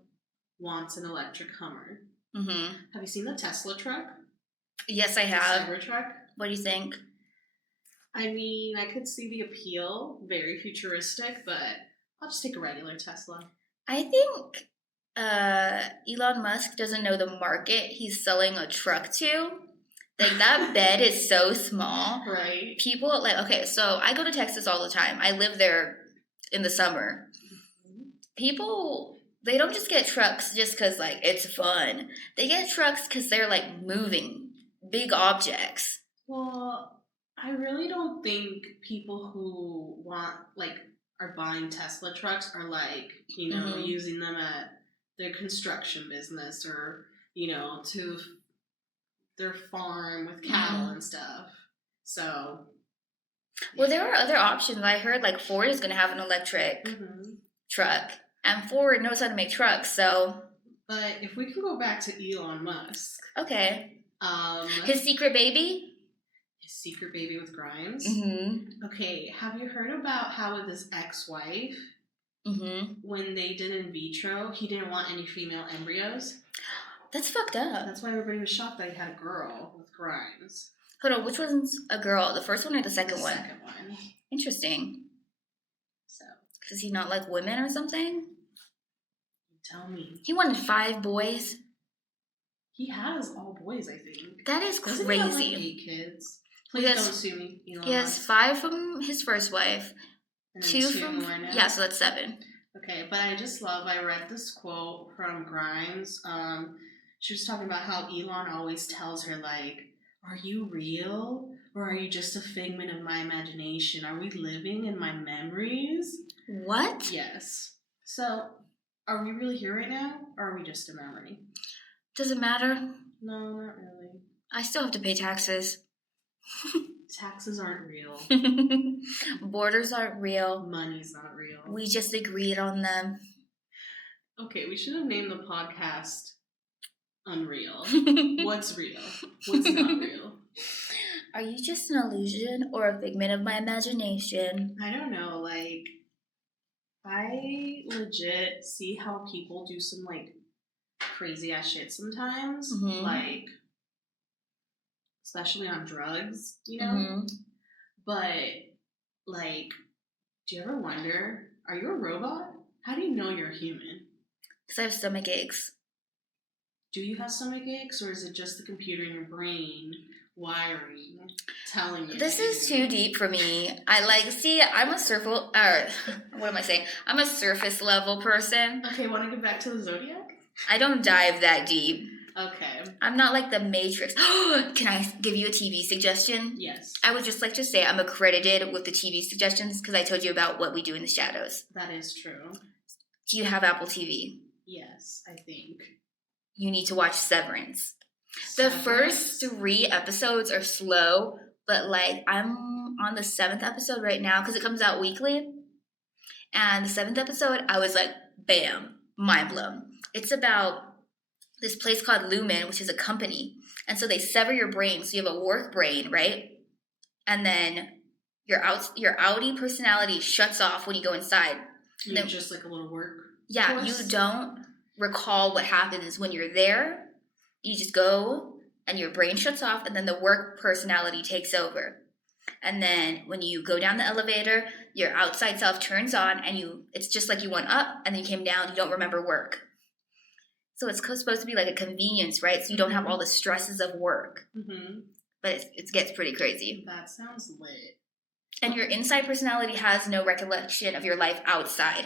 wants an electric Hummer. Have you seen the Tesla truck? Yes, I have. The Cybertruck? What do you think? I mean, I could see the appeal. Very futuristic, but I'll just take a regular Tesla. I think Elon Musk doesn't know the market he's selling a truck to. Like, that bed is so small. Right. People, so I go to Texas all the time. I live there in the summer. People... They don't just get trucks just because, it's fun. They get trucks because they're, moving big objects. Well, I really don't think people who are buying Tesla trucks are, using them at their construction business or, to their farm with cattle and stuff. So... Well, there are other options. I heard, Ford is going to have an electric... truck. And Ford knows how to make trucks, so... But if we can go back to Elon Musk. Okay. His secret baby? His secret baby with Grimes? Mm-hmm. Okay, have you heard about how with his ex-wife, when they did in vitro, he didn't want any female embryos? That's fucked up. That's why everybody was shocked that he had a girl with Grimes. Hold on, which one's a girl? The first one or the second one? The second one. Interesting. So. Does he not like women or something? Tell me. He wanted 5 boys. He has all boys, I think. That is crazy. He have, like, 8 kids. Please don't sue me. He has 5 from his first wife. And 2 from... more now. Yeah, so that's 7. Okay, but I read this quote from Grimes. She was talking about how Elon always tells her, like, are you real? Or are you just a figment of my imagination? Are we living in my memories? What? Yes. So, are we really here right now? Or are we just a memory? Does it matter? No, not really. I still have to pay taxes. Taxes aren't real. Borders aren't real. Money's not real. We just agreed on them. Okay, we should have named the podcast Unreal. What's real? What's not real? Are you just an illusion or a figment of my imagination? I don't know, like, I legit see how people do some, like, crazy ass shit sometimes. Like, especially on drugs, you know? But, like, do you ever wonder, are you a robot? How do you know you're a human? Because I have stomach aches. Do you have stomach aches, or is it just the computer in your brain wiring telling you? This is too deep for me. I'm a I'm a surface level person. Okay, want to get back to the Zodiac? I don't dive that deep. Okay. I'm not like the Matrix. Can I give you a TV suggestion? Yes. I would just like to say I'm accredited with the TV suggestions because I told you about what we do in the shadows. That is true. Do you have Apple TV? Yes, I think. You need to watch Severance. The first 3 episodes are slow, but like I'm on the 7th episode right now because it comes out weekly. And the 7th episode, I was like, bam, mind blown. It's about this place called Lumen, which is a company. And so they sever your brain. So you have a work brain, right? And then your outie personality shuts off when you go inside. You're just like a little work. Yeah, course. You don't recall what happens when you're there. You just go and your brain shuts off and then the work personality takes over. And then when you go down the elevator, your outside self turns on and it's just like you went up and then you came down. You don't remember work. So it's supposed to be like a convenience, right? So you don't have all the stresses of work. But it gets pretty crazy. That sounds lit. And your inside personality has no recollection of your life outside.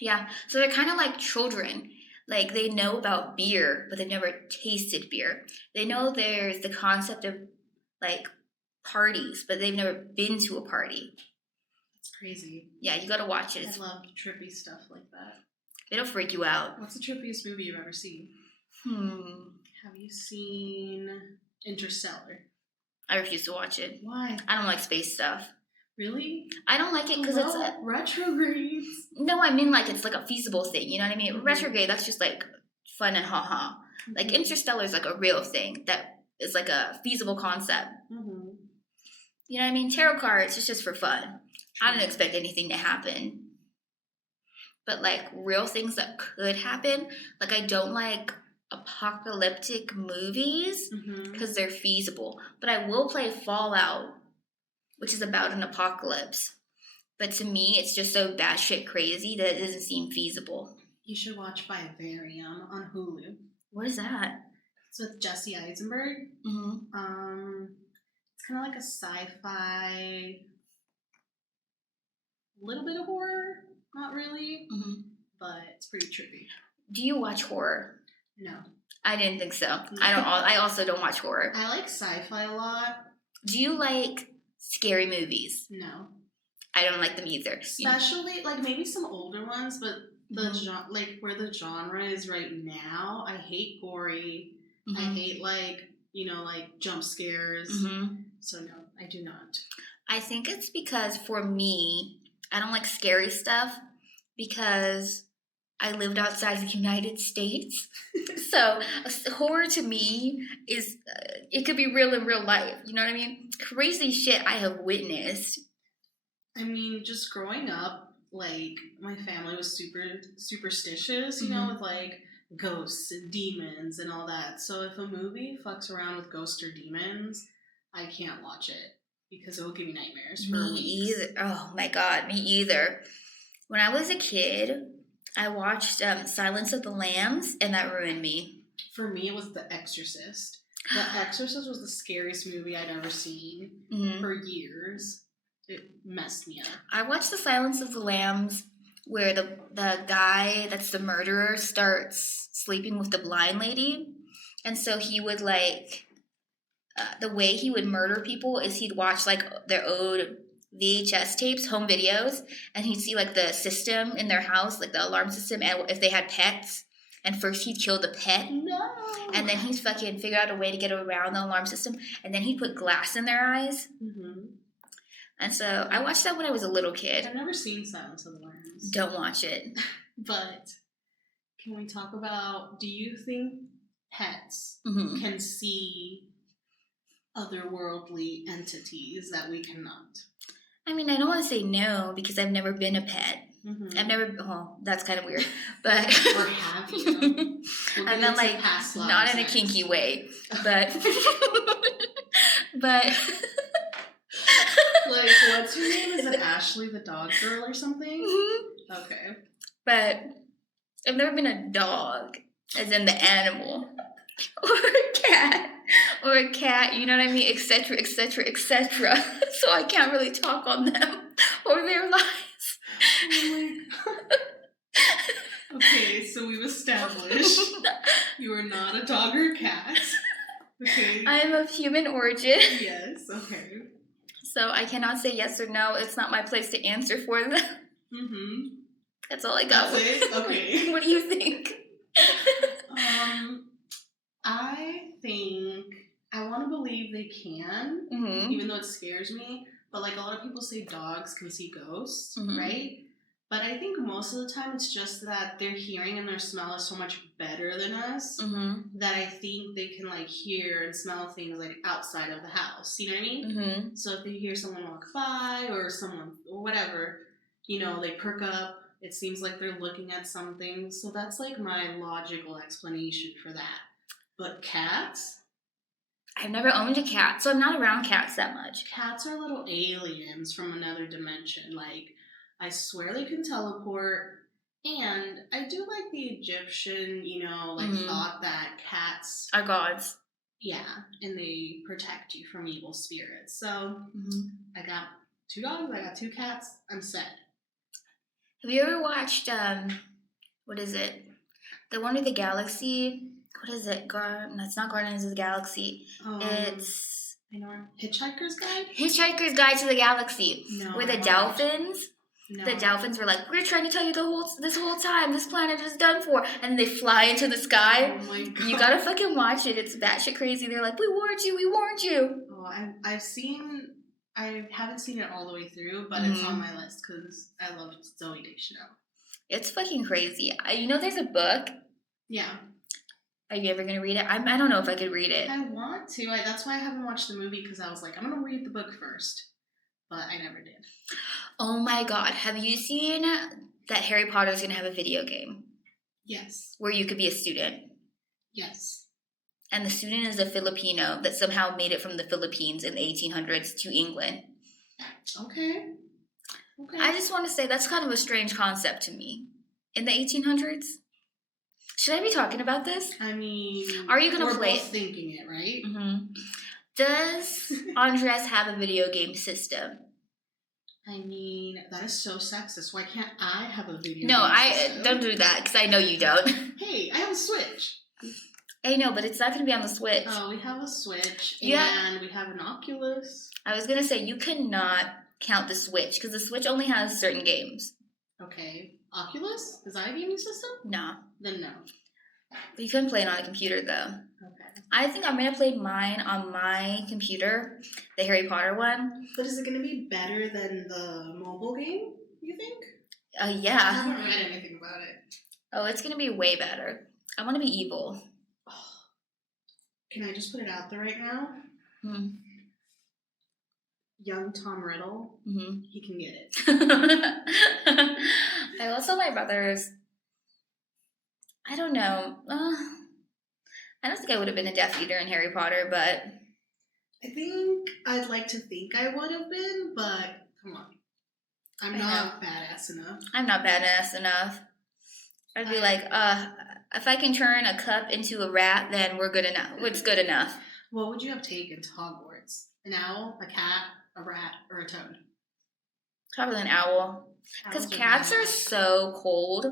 Yeah. So they're kind of like children. Like they know about beer, but they've never tasted beer. They know there's the concept of like parties, but they've never been to a party. That's crazy. Yeah, you got to watch it. I love trippy stuff like that. It'll freak you out. What's the trippiest movie you've ever seen? Have you seen Interstellar? I refuse to watch it. Why? I don't like space stuff. Really? I don't like it because it's retrogrades. No, I mean like it's like a feasible thing. You know what I mean? Retrograde, that's just like fun and ha-ha. Like Interstellar is like a real thing that is like a feasible concept. You know what I mean? Tarot cards, it's just for fun. I don't expect anything to happen. But like real things that could happen, like I don't like apocalyptic movies because they're feasible. But I will play Fallout, which is about an apocalypse. But to me, it's just so batshit crazy that it doesn't seem feasible. You should watch Vivarium on Hulu. What is that? It's with Jesse Eisenberg. It's kind of like a sci-fi, little bit of horror. Not really, but it's pretty trippy. Do you watch horror? No. I didn't think so. I also don't watch horror. I like sci-fi a lot. Do you like scary movies? No. I don't like them either. Especially, like, maybe some older ones, but like, where the genre is right now, I hate gory. I hate, like, like, jump scares. So, no, I do not. I think it's because, for me, I don't like scary stuff because I lived outside the United States. So horror to me is, it could be real in real life. You know what I mean? Crazy shit I have witnessed. I mean, just growing up, like, my family was super superstitious, you know, with, like, ghosts and demons and all that. So if a movie fucks around with ghosts or demons, I can't watch it because it will give me nightmares for weeks. Either. Oh my god, me either. When I was a kid, I watched Silence of the Lambs, and that ruined me. For me, it was The Exorcist. The Exorcist was the scariest movie I'd ever seen for years. It messed me up. I watched The Silence of the Lambs where the guy that's the murderer starts sleeping with the blind lady. And so he would, like, the way he would murder people is he'd watch, like, their old VHS tapes, home videos, and he'd see, like, the system in their house, like the alarm system, and if they had pets. And first he'd kill the pet. No. And then he'd fucking figure out a way to get around the alarm system. And then he'd put glass in their eyes. And so I watched that when I was a little kid. I've never seen Silence of the Lambs. Don't watch it. But can we talk about, do you think pets can see otherworldly entities that we cannot? I mean, I don't want to say no because I've never been a pet. I've never, that's kind of weird. But or have you? And then, like, not in a kinky way. But but like, what's her name? Is it Ashley the dog girl or something? Okay. But I've never been a dog, as in the animal, or a cat, you know what I mean, etc., etc., etc. So I can't really talk on them or their lives. Oh my God. Okay, so we've established you are not a dog or a cat. Okay. I am of human origin. Yes, okay. So I cannot say yes or no. It's not my place to answer for them. That's all I got. That's it? Okay. What do you think? I think I want to believe they can, even though it scares me. But, like, a lot of people say dogs can see ghosts, right? But I think most of the time it's just that their hearing and their smell is so much better than us that I think they can, like, hear and smell things, like, outside of the house. You know what I mean? So if they hear someone walk by or someone or whatever, you know, they perk up. It seems like they're looking at something. So that's, like, my logical explanation for that. But cats? I've never owned a cat, so I'm not around cats that much. Cats are little aliens from another dimension. Like, I swear they can teleport. And I do like the Egyptian, you know, like, thought that cats are gods. Yeah, and they protect you from evil spirits. So I got 2 dogs, I got 2 cats, I'm set. Have you ever watched, what is it? The one with the galaxy? What is it? It's not Guardians of the Galaxy. It's... I know. Hitchhiker's Guide? Hitchhiker's Guide to the Galaxy. No. Where the dolphins... No. The dolphins were like, we're trying to tell you this whole time, this planet is done for. And then they fly into the sky. Oh my God. You gotta fucking watch it. It's batshit crazy. They're like, we warned you. Oh, I haven't seen it all the way through, but it's on my list because I love Zooey Deschanel. It's fucking crazy. You know there's a book? Yeah. Are you ever going to read it? I don't know if I could read it. I want to. That's why I haven't watched the movie because I was like, I'm going to read the book first. But I never did. Oh my God. Have you seen that Harry Potter is going to have a video game? Yes. Where you could be a student? Yes. And the student is a Filipino that somehow made it from the Philippines in the 1800s to England. Okay. I just want to say that's kind of a strange concept to me. In the 1800s? Should I be talking about this? I mean, are you going to play it? We're both thinking it, right? Does Andres have a video game system? I mean, that is so sexist. Why can't I have a video game system? Don't do that because I know you don't. Hey, I have a Switch. I know, but it's not going to be on the Switch. Oh, we have a Switch and we have an Oculus. I was going to say, you cannot count the Switch because the Switch only has certain games. Okay. Oculus? Is that a gaming system? No. Then no. But you can play it on a computer, though. Okay. I think I'm going to play mine on my computer, the Harry Potter one. But is it going to be better than the mobile game? you think? Yeah. I haven't read anything about it. Oh, it's going to be way better. I want to be evil. Oh. Can I just put it out there right now? Young Tom Riddle, he can get it. I also my brothers. I don't know. I don't think I would have been a Death Eater in Harry Potter, but I think I'd like to think I would have been, but come on, I'm not badass enough. I'm not badass enough. I'd be like, if I can turn a cup into a rat, then we're good enough. It's good enough. What would you have taken to Hogwarts? An owl, a cat, a rat, or a toad? Probably an owl. Because cats are so cold,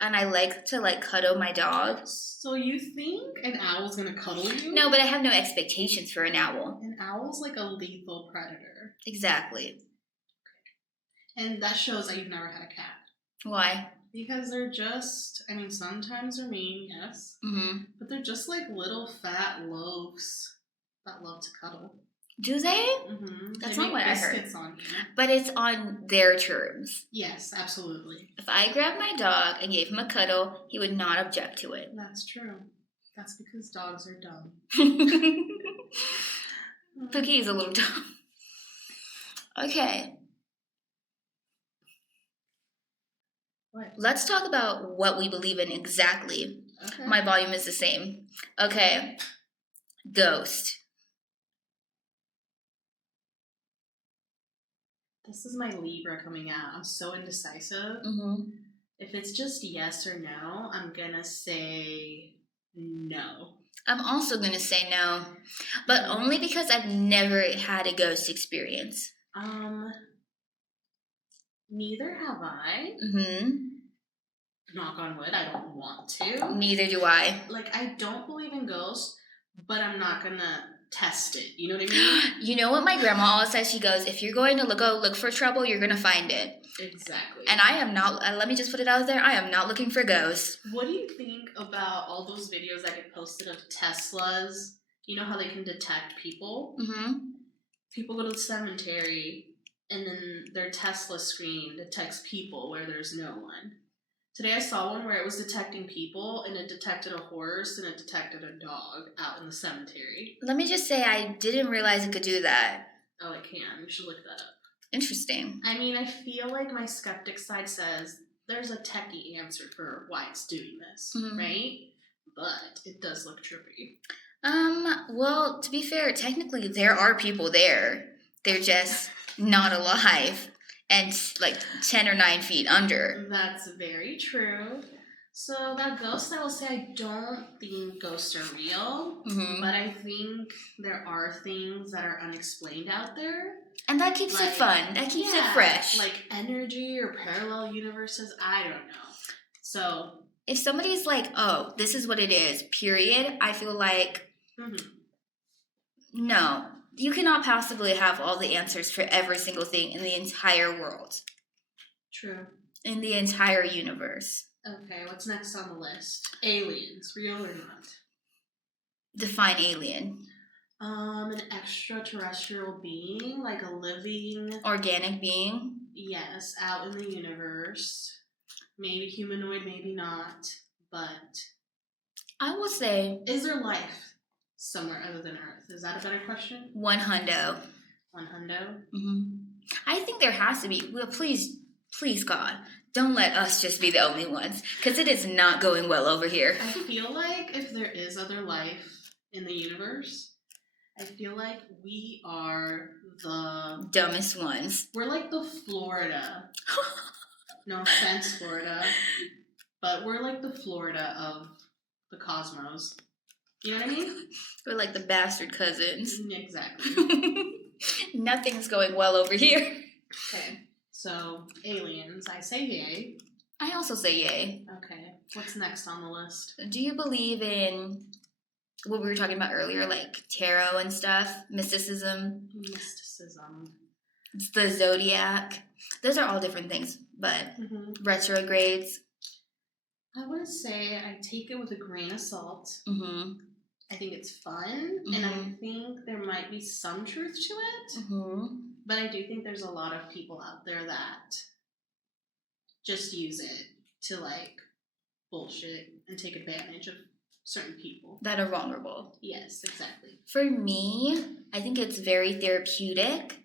and I like to cuddle my dog. So you think an owl's gonna cuddle you? No, but I have no expectations for an owl. An owl's like a lethal predator. Exactly. And that shows that you've never had a cat. Why? Because they're just, I mean, sometimes they're mean, yes. But they're just like little fat loaves that love to cuddle. Do they? That's not what I heard. On you. But it's on their terms. Yes, absolutely. If I grabbed my dog and gave him a cuddle, he would not object to it. That's true. That's because dogs are dumb. Pookie is a little dumb. Okay. What? Let's talk about what we believe in exactly. Okay. My volume is the same. Okay. Ghost. This is my Libra coming out. I'm so indecisive. If it's just yes or no, I'm gonna say no. I'm also gonna say no, but only because I've never had a ghost experience. Neither have I. Knock on wood, I don't want to. Neither do I. Like, I don't believe in ghosts, but I'm not gonna test it. You know what I mean? You know what my grandma always says? She goes, if you're going to go look for trouble, you're going to find it. Exactly. And I am not, let me just put it out there, I am not looking for ghosts. What do you think about all those videos that get posted of Teslas? You know how they can detect people? People go to the cemetery, and then their Tesla screen detects people where there's no one. Today I saw one where it was detecting people, and it detected a horse, and it detected a dog out in the cemetery. Let me just say, I didn't realize it could do that. Oh, it can. You should look that up. Interesting. I mean, I feel like my skeptic side says there's a techie answer for why it's doing this, right? But it does look trippy. Well, to be fair, technically there are people there. They're just not alive. And 10 or 9 feet under. That's very true. So that ghost, I will say I don't think ghosts are real. But I think there are things that are unexplained out there. And that keeps it fun. That keeps it fresh. Like energy or parallel universes. I don't know. So if somebody's like, oh, this is what it is, period, I feel like, no. You cannot possibly have all the answers for every single thing in the entire world. True. In the entire universe. Okay, what's next on the list? Aliens, real or not? Define alien. An extraterrestrial being, like a living... organic being? Yes, out in the universe. Maybe humanoid, maybe not, but... I will say... Is there life somewhere other than Earth? Is that a better question? 100. 100? I think there has to be. Well, please, God, don't let us just be the only ones, because it is not going well over here. I feel like if there is other life in the universe, I feel like we are the... dumbest ones. We're like the Florida. No offense, Florida. But we're like the Florida of the cosmos. You know what I mean? We're like the bastard cousins. Exactly. Nothing's going well over here. Okay, so aliens. I say yay. I also say yay. Okay, what's next on the list? Do you believe in what we were talking about earlier, like tarot and stuff? Mysticism? Mysticism. It's the zodiac. Those are all different things, but retrogrades. I would say I take it with a grain of salt. I think it's fun, and I think there might be some truth to it. But I do think there's a lot of people out there that just use it to, like, bullshit and take advantage of certain people that are vulnerable. Yes, exactly. For me, I think it's very therapeutic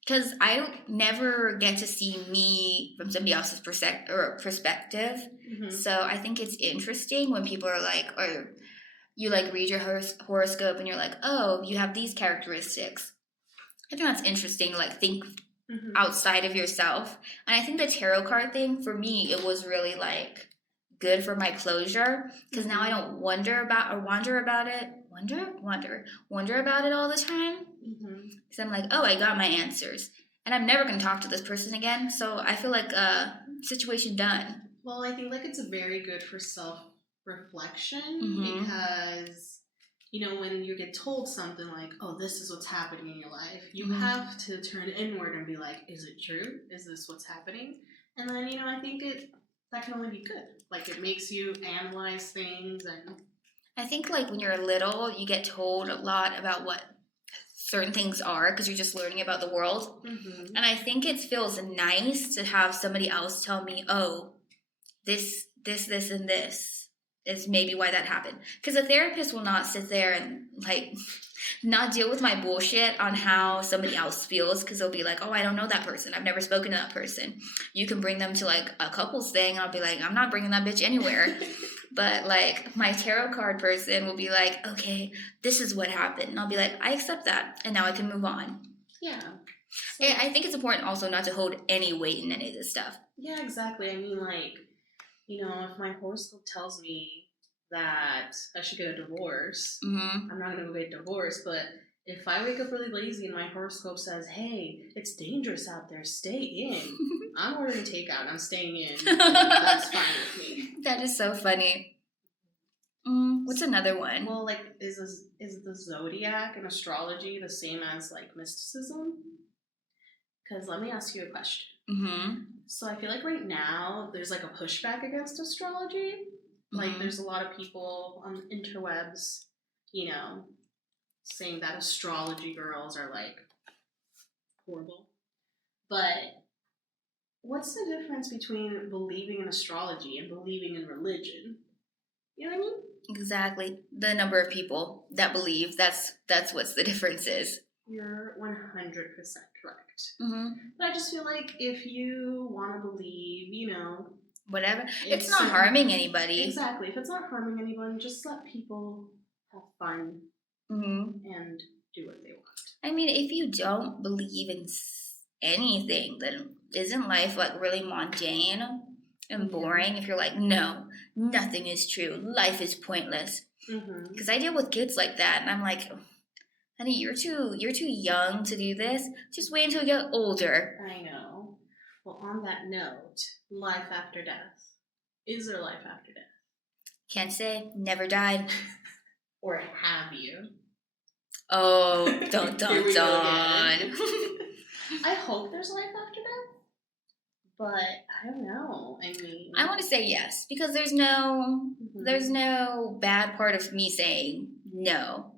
because I never get to see me from somebody else's perspective. Mm-hmm. So I think it's interesting when people are like, or you like read your horoscope and you're like, oh, you have these characteristics. I think that's interesting to like think outside of yourself. And I think the tarot card thing, for me, it was really like good for my closure because now I don't wander about it all the time because I'm like, oh, I got my answers and I'm never going to talk to this person again, so I feel like situation done. Well, I think like it's very good for self-reflection because you know, when you get told something like, oh, this is what's happening in your life, you have to turn inward and be like, is it true? Is this what's happening? And then, you know, I think that can only be good. Like, it makes you analyze things. And I think, like, when you're little, you get told a lot about what certain things are because you're just learning about the world. And I think it feels nice to have somebody else tell me, oh, this, and this is maybe why that happened. Because a therapist will not sit there and, like, not deal with my bullshit on how somebody else feels because they'll be like, oh, I don't know that person. I've never spoken to that person. You can bring them to, like, a couples thing, and I'll be like, I'm not bringing that bitch anywhere. But, like, my tarot card person will be like, okay, this is what happened. And I'll be like, I accept that, and now I can move on. Yeah. So, and I think it's important also not to hold any weight in any of this stuff. Yeah, exactly. I mean, like, you know, if my horoscope tells me that I should get a divorce, I'm not going to go get divorced. But if I wake up really lazy and my horoscope says, hey, it's dangerous out there, stay in, I'm ordering takeout. I'm staying in. That's fine with me. That is so funny. What's another one? Well, like, is the zodiac and astrology the same as, like, mysticism? Because let me ask you a question. So I feel like right now there's like a pushback against astrology. Like there's a lot of people on the interwebs, you know, saying that astrology girls are like horrible. But what's the difference between believing in astrology and believing in religion? You know what I mean? Exactly. The number of people that believe, that's what the difference is. You're 100% correct. But I just feel like if you want to believe, you know, whatever, it's not harming anybody. Exactly. If it's not harming anyone, just let people have fun and do what they want. I mean, if you don't believe in anything, then isn't life like really mundane and boring? If you're like, no, nothing is true, life is pointless. Because I deal with kids like that, and I'm like, honey, you're too young to do this. Just wait until you get older. I know. Well, on that note, life after death. Is there life after death? Can't say. Never died. Or have you? Oh, dun. I hope there's life after death, but I don't know. I mean, I want to say yes because there's no bad part of me saying no.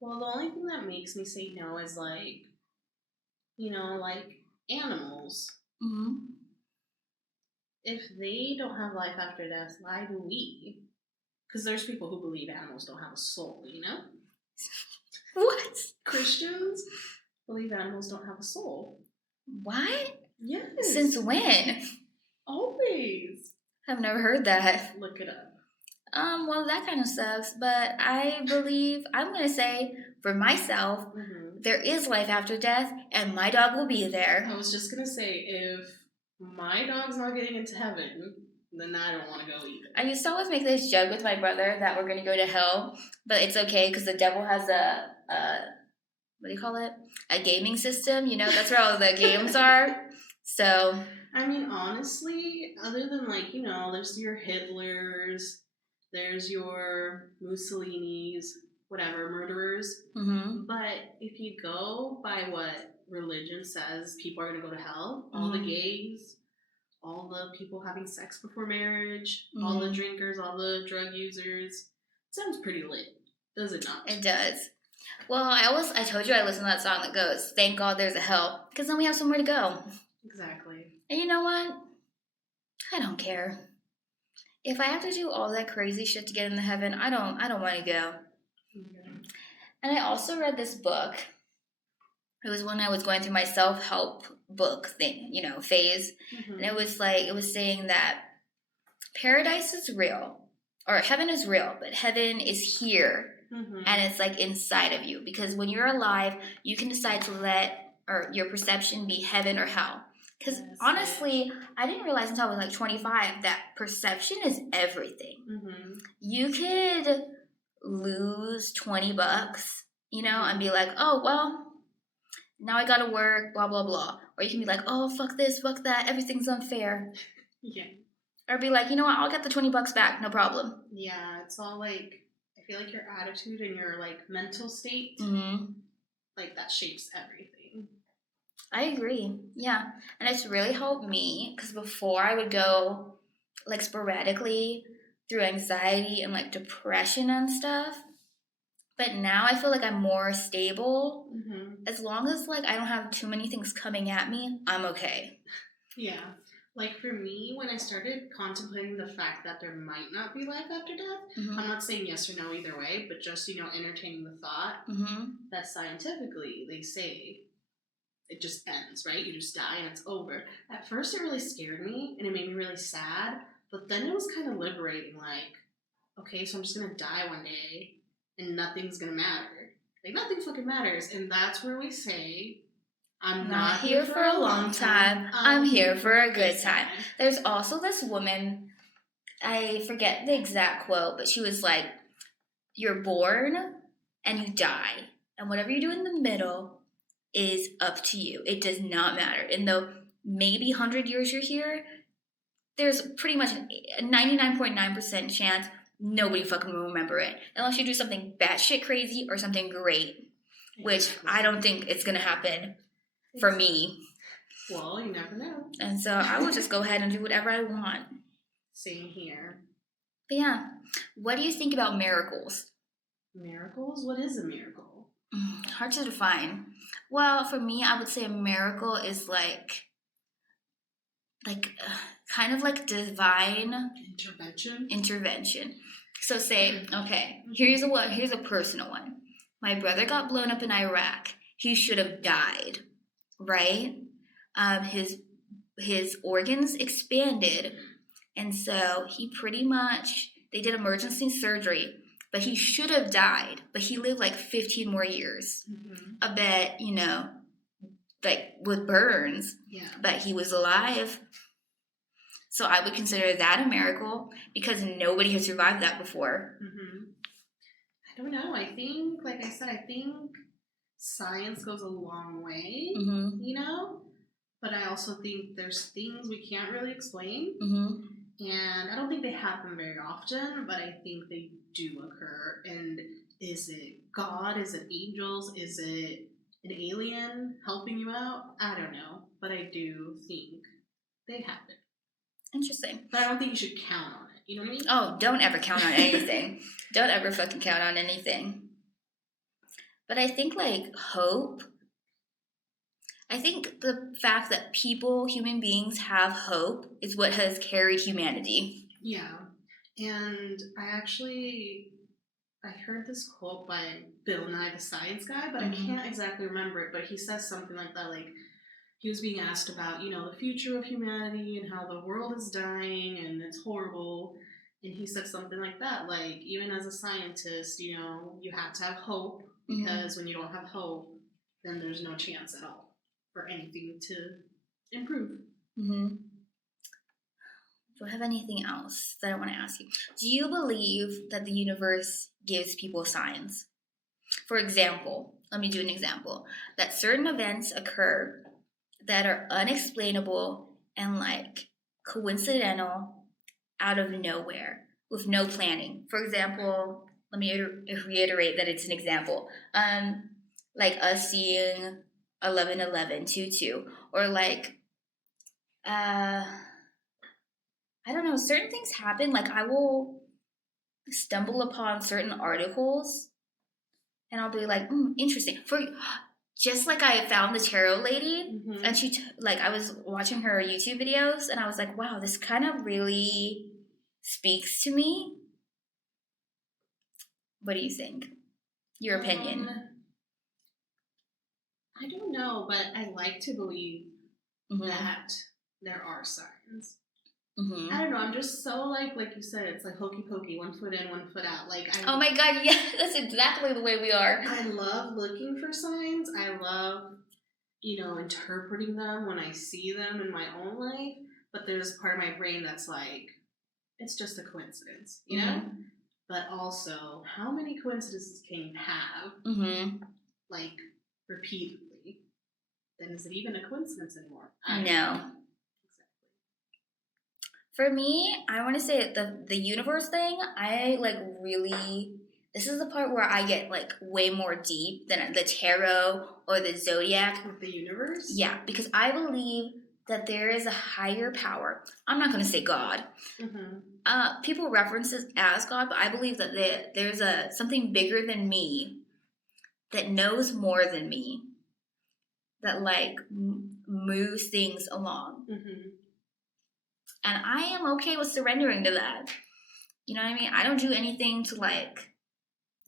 Well, the only thing that makes me say no is like, you know, like animals. If they don't have life after death, why do we? Because there's people who believe animals don't have a soul, you know? What? Christians believe animals don't have a soul. What? Yes. Since when? Always. I've never heard that. Look it up. Well, that kind of sucks, but I believe, I'm going to say, for myself, there is life after death, and my dog will be there. I was just going to say, if my dog's not getting into heaven, then I don't want to go either. I used to always make this joke with my brother that we're going to go to hell, but it's okay because the devil has a what do you call it? A gaming system, you know? That's where all the games are. So, I mean, honestly, other than like, you know, there's your Hitlers, there's your Mussolinis, whatever, murderers. But if you go by what religion says, people are going to go to hell. All the gays, all the people having sex before marriage, all the drinkers, all the drug users. It sounds pretty lit, does it not? It does. Well, I told you I listen to that song that goes, thank God there's a hell, because then we have somewhere to go. Exactly. And you know what? I don't care. If I have to do all that crazy shit to get into heaven, I don't want to go. Okay. And I also read this book. It was when I was going through my self-help book thing, phase. Mm-hmm. And it was saying that paradise is real, or heaven is real, but heaven is here. Mm-hmm. And it's like inside of you, because when you're alive, you can decide to let your perception be heaven or hell. Because honestly, I didn't realize until I was like 25 that perception is everything. Mm-hmm. You could lose $20, and be like, oh, well, now I gotta work, blah, blah, blah. Or you can be like, oh, fuck this, fuck that, everything's unfair. Yeah. Or be like, you know what, I'll get the $20 back, no problem. Yeah, it's all like, I feel like your attitude and your like mental state, like that shapes everything. I agree. Yeah. And it's really helped me, because before I would go like sporadically through anxiety and like depression and stuff. But now I feel like I'm more stable. As long as like I don't have too many things coming at me, I'm okay. Yeah. Like for me, when I started contemplating the fact that there might not be life after death, I'm not saying yes or no either way, but just, entertaining the thought that scientifically they say it just ends, right? You just die and it's over. At first it really scared me and it made me really sad, but then it was kind of liberating, like, okay, so I'm just gonna die one day and nothing's gonna matter. Like nothing fucking matters. And that's where we say, I'm not here for a long time. I'm here for a good time. There's also this woman, I forget the exact quote, but she was like, you're born and you die. And whatever you do in the middle is up to you. It does not matter. And though maybe 100 years you're here, there's pretty much a 99.9% chance nobody fucking will remember it. Unless you do something batshit crazy or something great. Which I don't think it's going to happen for me. Well, you never know. And so I will just go ahead and do whatever I want. Same here. But yeah, what do you think about miracles? Miracles? What is a miracle? Hard to define. Well, for me, I would say a miracle is like kind of like divine intervention. So say, okay, here's a personal one. My brother got blown up in Iraq. He should have died, right? His organs expanded, and so they did emergency surgery, but he should have died, but he lived like 15 more years. I bet, like with burns, but he was alive. So I would consider that a miracle because nobody has survived that before. I don't know. I think, like I said, science goes a long way, but I also think there's things we can't really explain. And I don't think they happen very often, but I think they do occur. And is it God? Is it angels? Is it an alien helping you out? I don't know, but I do think they happen. Interesting. But I don't think you should count on it. You know what I mean? Oh, don't ever count on anything. Don't ever fucking count on anything. But I think like hope. I think the fact that human beings have hope is what has carried humanity. Yeah. And I heard this quote by Bill Nye the Science Guy, but I can't exactly remember it, but he says something like that, like he was being asked about, the future of humanity and how the world is dying and it's horrible. And he said something like that, like, even as a scientist, you have to have hope because when you don't have hope, then there's no chance at all for anything to improve. Do I have anything else that I want to ask you? Do you believe that the universe gives people signs? For example, let me do an example. That certain events occur that are unexplainable and like coincidental out of nowhere with no planning. For example, let me reiterate that it's an example. Like us seeing 11-11-22, or like I don't know, certain things happen. Like I will stumble upon certain articles and I'll be like, interesting. just like I found the tarot lady, Mm-hmm. and she I was watching her YouTube videos, and I was like, wow, this kind of really speaks to me. What do you think? Your opinion? I don't know, but I like to believe that there are signs. I don't know. I'm just so like you said, it's like hokey pokey, 1 foot in, 1 foot out. Oh my god, yeah, that's exactly the way we are. I love looking for signs. I love, interpreting them when I see them in my own life. But there's part of my brain that's like, it's just a coincidence, you know? But also, how many coincidences can you have, like, repeatedly? Then is it even a coincidence anymore? I know. For me, I want to say the universe thing, I really, this is the part where I get way more deep than the tarot or the zodiac. With the universe? Yeah, because I believe that there is a higher power. I'm not going to say God. People reference it as God, but I believe that there's something bigger than me that knows more than me, that moves things along. And I am okay with surrendering to that. You know what I mean? I don't do anything to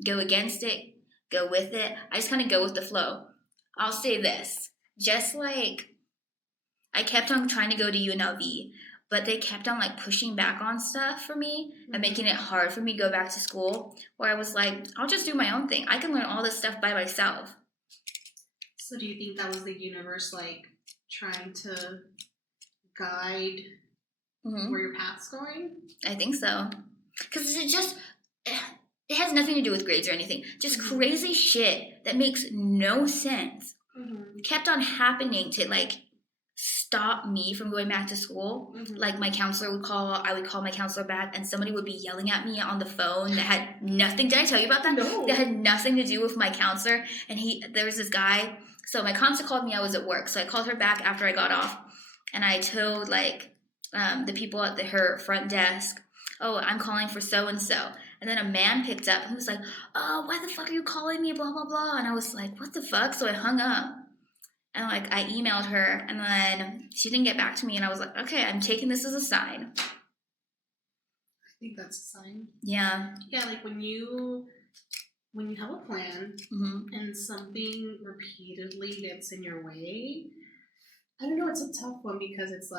go against it, go with it. I just kind of go with the flow. I'll say this. Just I kept on trying to go to UNLV, but they kept on pushing back on stuff for me and making it hard for me to go back to school, where I was like, I'll just do my own thing. I can learn all this stuff by myself. So do you think that was the universe trying to guide where your path's going? I think so. Because it has nothing to do with grades or anything. Just crazy shit that makes no sense kept on happening to stop me from going back to school. My counselor would call, I would call my counselor back, and somebody would be yelling at me on the phone that had nothing, did I tell you about that? No. That had nothing to do with my counselor. And there was this guy, so my counselor called me, I was at work, so I called her back after I got off, and I told the people at her front desk, oh, I'm calling for so-and-so. And then a man picked up and was like, oh, why the fuck are you calling me, blah, blah, blah. And I was like, what the fuck? So I hung up. And I emailed her, and then she didn't get back to me, and I was like, okay, I'm taking this as a sign. I think that's a sign. Yeah. Yeah, when you have a plan and something repeatedly gets in your way, I don't know, it's a tough one, because it's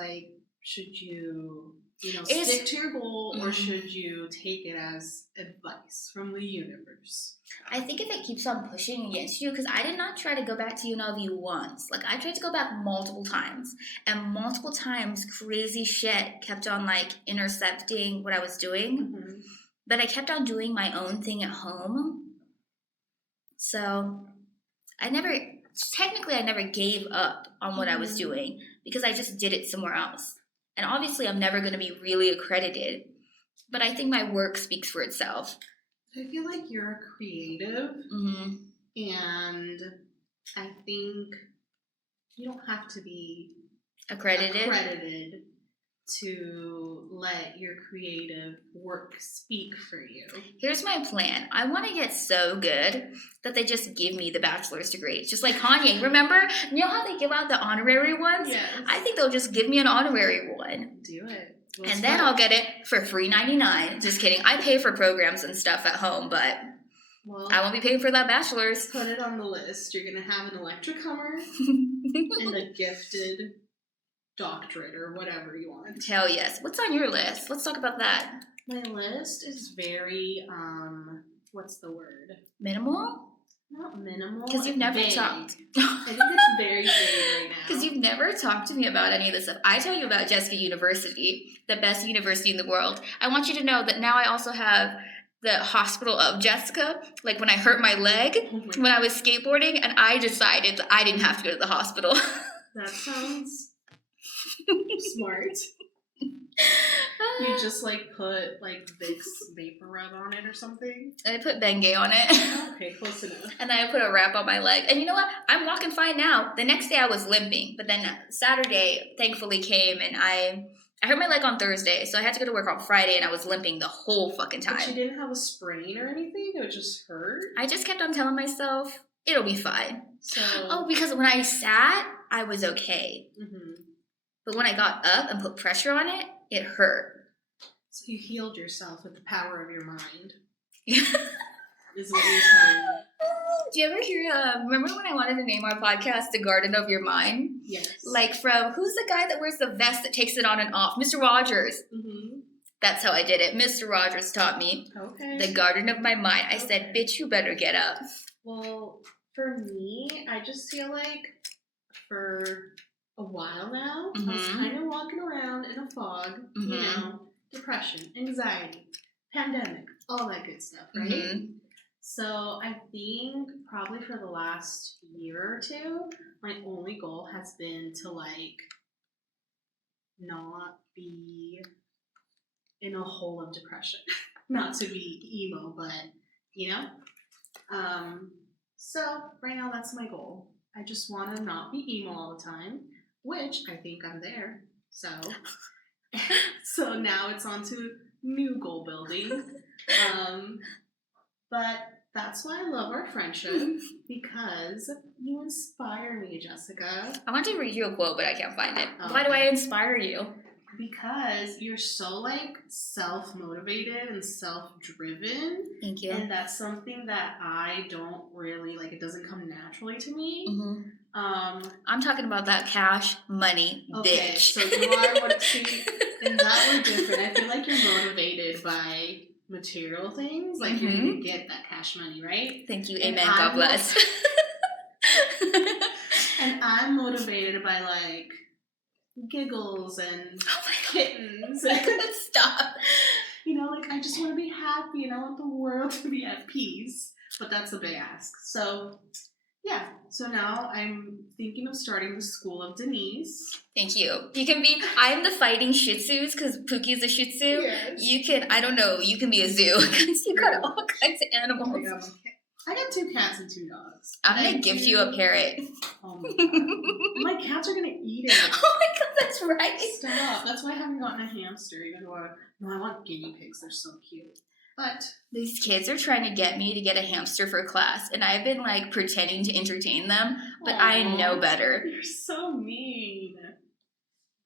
should you stick to your goal, or should you take it as advice from the universe? I think if it keeps on pushing against you, because I did not try to go back to UNLV once. I tried to go back multiple times, and multiple times crazy shit kept on intercepting what I was doing. But I kept on doing my own thing at home. So I never gave up on what I was doing, because I just did it somewhere else. And obviously I'm never going to be really accredited, but I think my work speaks for itself. I feel like you're a creative, and I think you don't have to be accredited to let your creative work speak for you. Here's my plan. I want to get so good that they just give me the bachelor's degree. Just like Kanye. Remember? You know how they give out the honorary ones? Yes. I think they'll just give me an honorary one. Do it. And then I'll get it for $3.99. Just kidding. I pay for programs and stuff at home, but I won't be paying for that bachelor's. Put it on the list. You're going to have an electric Hummer and a gifted doctorate or whatever you want. Hell yes. What's on your list? Let's talk about that. My list is very, what's the word? Minimal? Not minimal. Because you've never talked. I think it's very vague right now. Because you've never talked to me about any of this stuff. I tell you about Jessica University, the best university in the world. I want you to know that now I also have the hospital of Jessica. When I hurt my leg when I was skateboarding, and I decided that I didn't have to go to the hospital. That sounds smart. You just put Vicks Vapor Rub on it or something? And I put Bengay on it. Okay, close enough. And then I put a wrap on my leg. And you know what? I'm walking fine now. The next day I was limping. But then Saturday thankfully came, and I hurt my leg on Thursday. So I had to go to work on Friday, and I was limping the whole fucking time. But you didn't have a sprain or anything? It just hurt? I just kept on telling myself, It'll be fine. So. Oh, because when I sat, I was okay. Mm-hmm. But when I got up and put pressure on it, it hurt. So you healed yourself with the power of your mind. Is what you're saying. Do you ever hear, remember when I wanted to name our podcast The Garden of Your Mind? Yes. Like from, who's the guy that wears the vest that takes it on and off? Mr. Rogers. Mm-hmm. That's how I did it. Mr. Rogers taught me. Okay. The Garden of My Mind. I said, bitch, you better get up. Well, for me, I just feel like for a while now, I was kind of walking around in a fog, you know, depression, anxiety, pandemic, all that good stuff, right? Mm-hmm. So I think probably for the last year or two, my only goal has been to like not be in a hole of depression. Not to be emo, but you know? So right now that's my goal. I just want to not be emo all the time, which I think I'm there. So now it's on to new goal building. But that's why I love our friendship, because you inspire me, Jessica. I want to read you a quote, but I can't find it. Why do I inspire you? Because you're so, like, self-motivated and self-driven. Thank you. And that's something that I don't really, like, it doesn't come naturally to me. Mm-hmm. I'm talking about that cash money, okay, bitch. So you are what, see, in that we're different. I feel like you're motivated by material things, like you're gonna get that cash money, right? Thank you. Amen. God bless. And I'm motivated by like giggles and kittens. Stop. You know, like I just want to be happy and I want the world to be at peace. But that's a big ask. So yeah. So now I'm thinking of starting the School of Denise. Thank you. You can be, I'm the fighting Shih Tzus because Pookie's a Shih Tzu. Yes. You can, I don't know, you can be a zoo because you got all kinds of animals. Oh my God, I got 2 cats and 2 dogs. I'm going to gift you a parrot. Oh my God. My cats are going to eat it. Oh my God, that's right. Stop. That's why I haven't gotten a hamster, even though I want guinea pigs. They're so cute. But these kids are trying to get me to get a hamster for class, and I've been like pretending to entertain them, but I know better. You're so mean.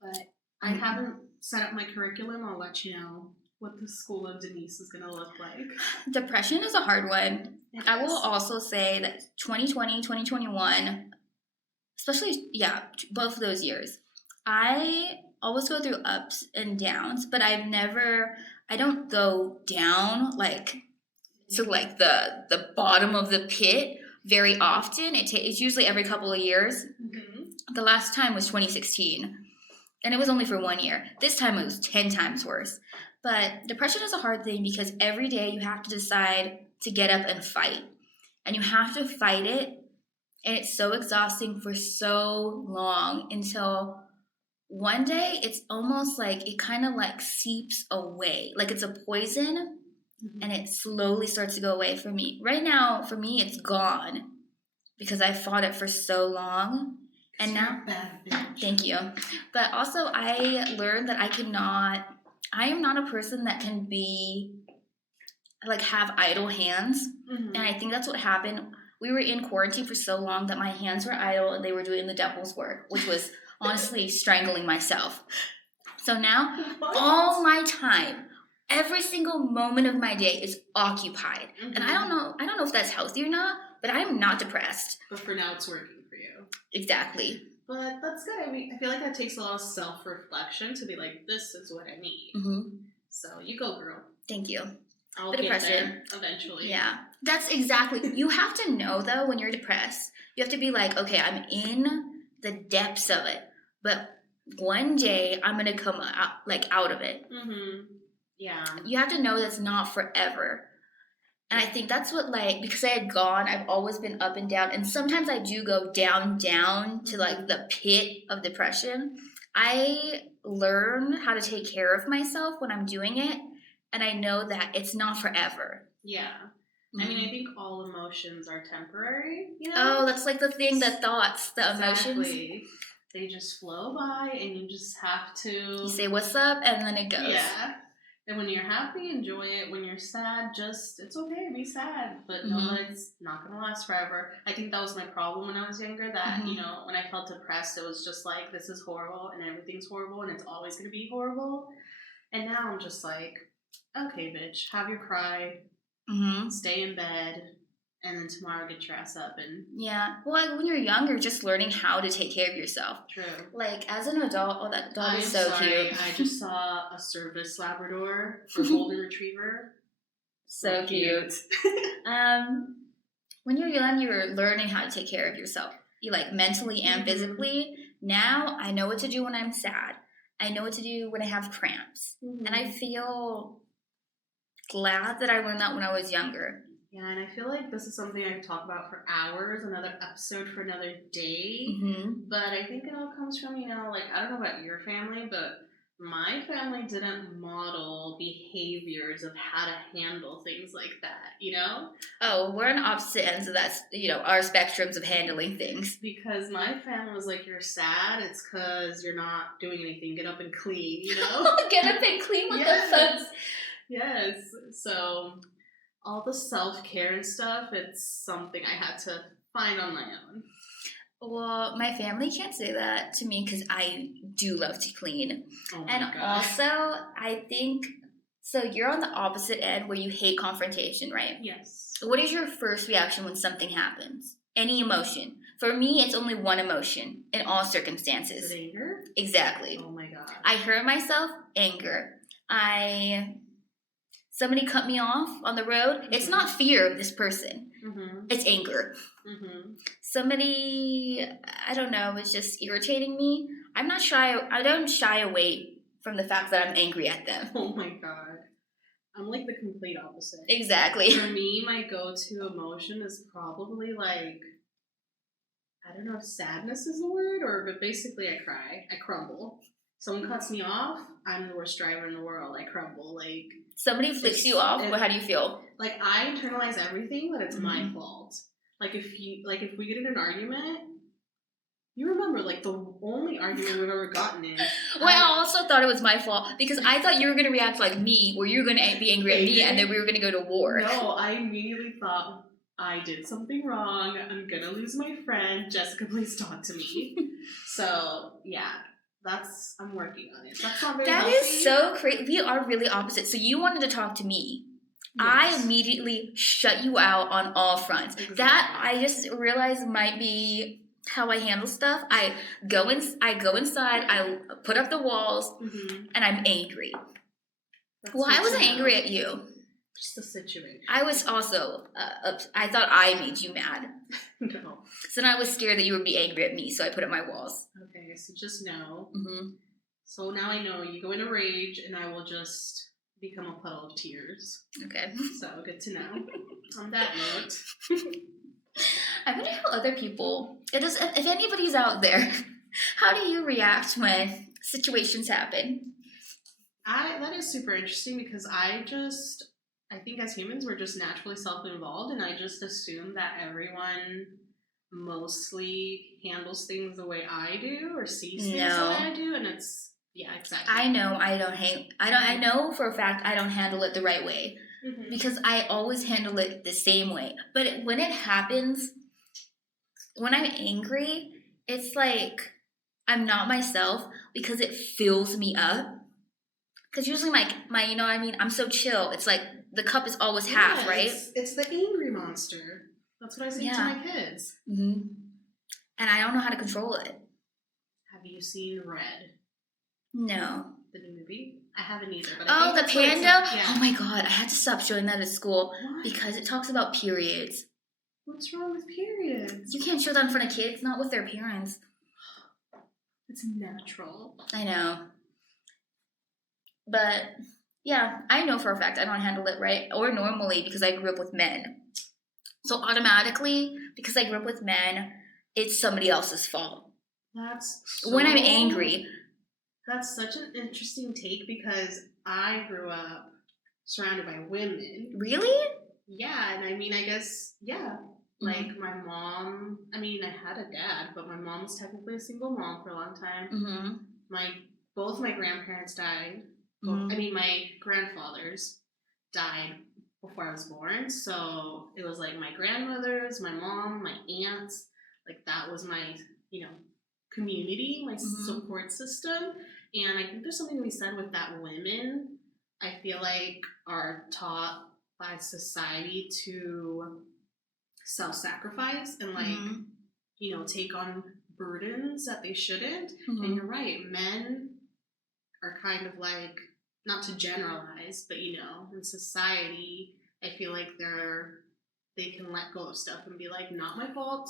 But I haven't set up my curriculum. I'll let you know what the School of Denise is going to look like. Depression is a hard one. I will also say that 2020, 2021, especially, both of those years, I always go through ups and downs, but I don't go down like to like the bottom of the pit very often. It's usually every couple of years. Mm-hmm. The last time was 2016, and it was only for 1 year. This time it was 10 times worse. But depression is a hard thing because every day you have to decide to get up and fight. And you have to fight it, and it's so exhausting for so long until one day it's almost like it kind of like seeps away. Like it's a poison, and it slowly starts to go away for me. Right now, for me, it's gone because I fought it for so long. And now, thank you. But also I learned that I am not a person that can be, like, have idle hands. Mm-hmm. And I think that's what happened. We were in quarantine for so long that my hands were idle and they were doing the devil's work, which was honestly strangling myself. So now, all my time, every single moment of my day is occupied. Mm-hmm. And I don't know if that's healthy or not, but I'm not depressed. But for now, it's working for you. Exactly. But that's good. I mean, I feel like that takes a lot of self-reflection to be like, this is what I need. Mm-hmm. So you go, girl. Thank you. I'll get there eventually. Yeah. That's exactly. You have to know, though, when you're depressed, you have to be like, okay, I'm in the depths of it, but one day I'm going to come out of it. Mm-hmm. Yeah. You have to know that's not forever. And I think that's what, like, because I've always been up and down. And sometimes I do go down to, like, the pit of depression. I learn how to take care of myself when I'm doing it. And I know that it's not forever. Yeah. Mm-hmm. I mean, I think all emotions are temporary, you know? Oh, that's like the thing, the thoughts, the emotions. They just flow by and you just have to... You say, what's up? And then it goes. Yeah. And when you're happy, enjoy it. When you're sad, it's okay, be sad. But know that it's not going to last forever. I think that was my problem when I was younger, that, you know, when I felt depressed, it was just like, this is horrible and everything's horrible and it's always going to be horrible. And now I'm just like, okay, bitch, have your cry, stay in bed, and then tomorrow get your ass up. And yeah, well, like when you're younger, just learning how to take care of yourself. True. Like as an adult, oh, that dog is so cute. I just saw a service Labrador or golden retriever. So cute. When you're young, you're learning how to take care of yourself. You like mentally and physically. Now I know what to do when I'm sad. I know what to do when I have cramps, and I feel glad that I learned that when I was younger. Yeah, and I feel like this is something I could talk about for hours, another episode for another day. But I think it all comes from, you know, like, I don't know about your family, but my family didn't model behaviors of how to handle things like that, you know? Oh, we're on opposite ends of that, you know, our spectrums of handling things. Because my family was like, you're sad, it's because you're not doing anything, get up and clean, you know? Get up and clean with the thugs. Yes, so all the self-care and stuff, it's something I had to find on my own. Well, my family can't say that to me because I do love to clean. Oh my and gosh. Also, I think, so you're on the opposite end where you hate confrontation, right? Yes. What is your first reaction when something happens? Any emotion. For me, it's only one emotion in all circumstances. Is it anger? Exactly. Oh my god. I hurt myself, anger. Somebody cut me off on the road. It's not fear of this person. It's anger. Somebody, I don't know, is just irritating me. I'm not shy. I don't shy away from the fact that I'm angry at them. Oh my god. I'm like the complete opposite. Exactly. For me, my go-to emotion is probably like, I don't know if sadness is the word, but basically I cry. I crumble. Someone cuts me off, I'm the worst driver in the world. I crumble. Like, somebody flicks you off, how do you feel? Like, I internalize everything that it's my fault. Like, if we get in an argument, you remember, like, the only argument we've ever gotten in. Well, I also thought it was my fault because I thought you were going to react like me, where you were going to be angry at me, and then we were going to go to war. No, I immediately thought, I did something wrong. I'm going to lose my friend. Jessica, please talk to me. So, yeah. I'm working on it. That's not very healthy. That is so crazy. We are really opposite. So you wanted to talk to me. Yes. I immediately shut you out on all fronts. Exactly. That I just realized might be how I handle stuff. I go inside, I put up the walls, and I'm angry. I wasn't angry at you. Just the situation. I was also, I thought I made you mad. No. So then I was scared that you would be angry at me, so I put up my walls. Okay, so just know. So now I know you go in a rage, and I will just become a puddle of tears. Okay. So good to know. On that note. I wonder how other people, if anybody's out there, how do you react when situations happen? That is super interesting because I think as humans, we're just naturally self-involved, and I just assume that everyone mostly handles things the way I do or sees things the way I do, and it's, yeah, exactly. I know I know for a fact I don't handle it the right way because I always handle it the same way. But when it happens, when I'm angry, it's like I'm not myself because it fills me up. Because usually my you know what I mean, I'm so chill. It's like the cup is always half, right? It's the angry monster. That's what I say to my kids. And I don't know how to control it. Have you seen Red? No. The new movie? I haven't either. But the panda? Oh my god, I had to stop showing that at school because it talks about periods. What's wrong with periods? You can't show that in front of kids, not with their parents. It's natural. I know. But, yeah, I know for a fact I don't handle it right or normally because I grew up with men. So automatically, because I grew up with men, it's somebody else's fault. When I'm angry. That's such an interesting take because I grew up surrounded by women. Really? Yeah, and I mean, I guess, yeah. Like, my mom, I mean, I had a dad, but my mom was technically a single mom for a long time. Both my grandparents died I mean, my grandfathers died before I was born, so it was like my grandmothers, my mom, my aunts, like that was my, community, my support system. And I think there's something to be said with that. Women, I feel like, are taught by society to self-sacrifice and take on burdens that they shouldn't. And you're right, men are kind of like, not to generalize, but in society, I feel like they can let go of stuff and be like, not my fault,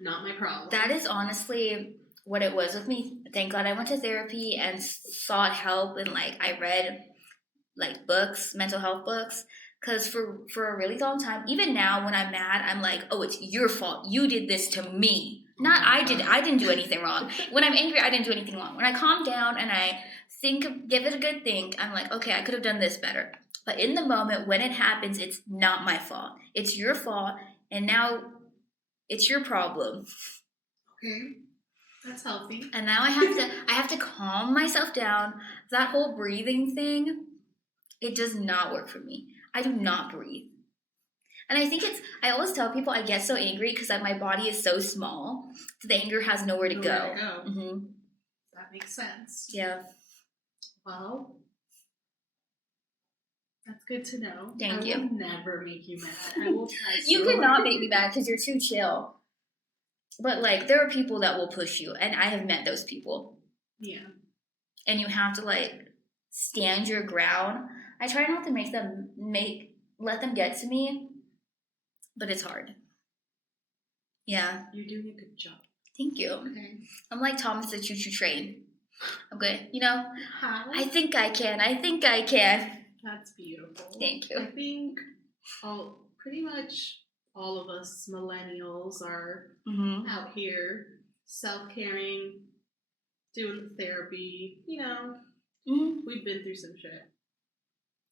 not my problem. That is honestly what it was with me. Thank God I went to therapy and sought help, and I read books, mental health books, because for a really long time, even now when I'm mad, I'm like, oh, it's your fault. You did this to me. Not I didn't do anything wrong. When I'm angry, I didn't do anything wrong. When I calm down and I give it a good think, I'm like, okay, I could have done this better. But in the moment when it happens, it's not my fault. It's your fault, and now it's your problem. Okay. That's healthy. And now I have to calm myself down. That whole breathing thing, it does not work for me. I do not breathe. And I always tell people I get so angry because my body is so small. So the anger has nowhere to go. Mm-hmm. That makes sense. Yeah. Well, that's good to know. Thank you. I will never make you mad. I will try so You could not make me mad because you're too chill. But there are people that will push you, and I have met those people. Yeah. And you have to stand your ground. I try not to let them get to me, but it's hard. Yeah. You're doing a good job. Thank you. Okay. I'm like Thomas the Choo-Choo Train. Okay, How? I think I can. That's beautiful. Thank you. I think pretty much all of us millennials are out here self-caring, doing therapy. We've been through some shit.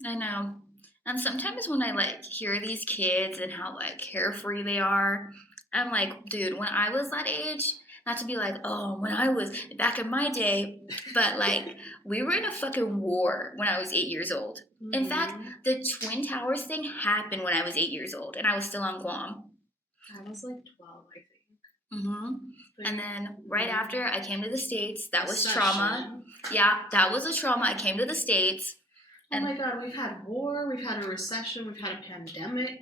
I know. And sometimes when I hear these kids and how carefree they are, I'm like, dude, when I was that age, not to be when I was back in my day, but we were in a fucking war when I was 8 years old. In fact, the Twin Towers thing happened when I was 8 years old, and I was still on Guam. I was 12, I think. And then right after I came to the States, that was trauma. Yeah, that was a trauma. I came to the States. Oh my God, we've had war, we've had a recession, we've had a pandemic.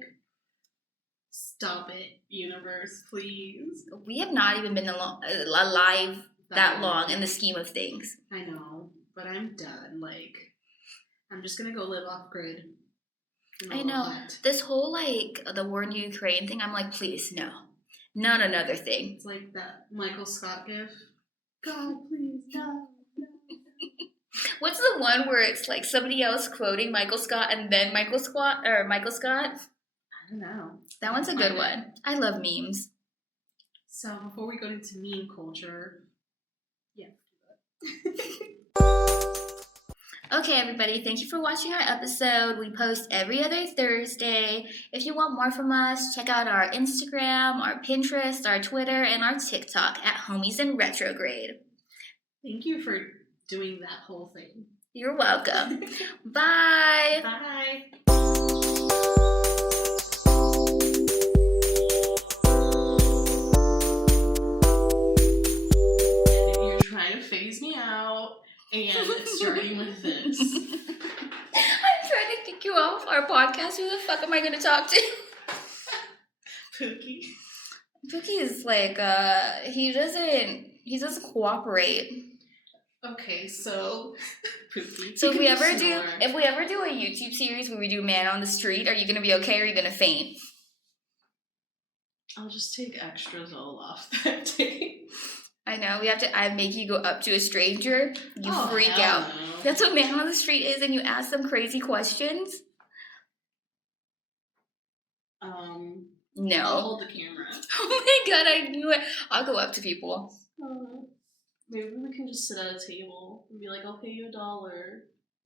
Stop it, universe, please. We have not even been alive that long in the scheme of things. I know, but I'm done. I'm just gonna go live off grid. I know. This whole the war in Ukraine thing, I'm please, no. Not another thing. It's like that Michael Scott gif. God, please, no. What's the one where it's somebody else quoting Michael Scott and then Michael Scott? I don't know. That one's a good one. I love memes. So before we go into meme culture, yeah. Okay, everybody, thank you for watching our episode. We post every other Thursday. If you want more from us, check out our Instagram, our Pinterest, our Twitter, and our TikTok at Homies In Retrograde. Thank you for doing that whole thing. You're welcome. Bye. Bye. If you're trying to phase me out and starting with this. I'm trying to kick you off our podcast. Who the fuck am I going to talk to? Pookie. Pookie is he doesn't cooperate. Okay, so Pookie. So if we ever do a YouTube series where we do Man on the Street, are you gonna be okay or are you gonna faint? I'll just take extra Zoloft that day. I know, I make you go up to a stranger, you freak out. No. That's what Man on the Street is, and you ask them crazy questions. No. I'll hold the camera. Oh my God, I knew it. I'll go up to people. Maybe we can just sit at a table and be like, I'll pay you $1.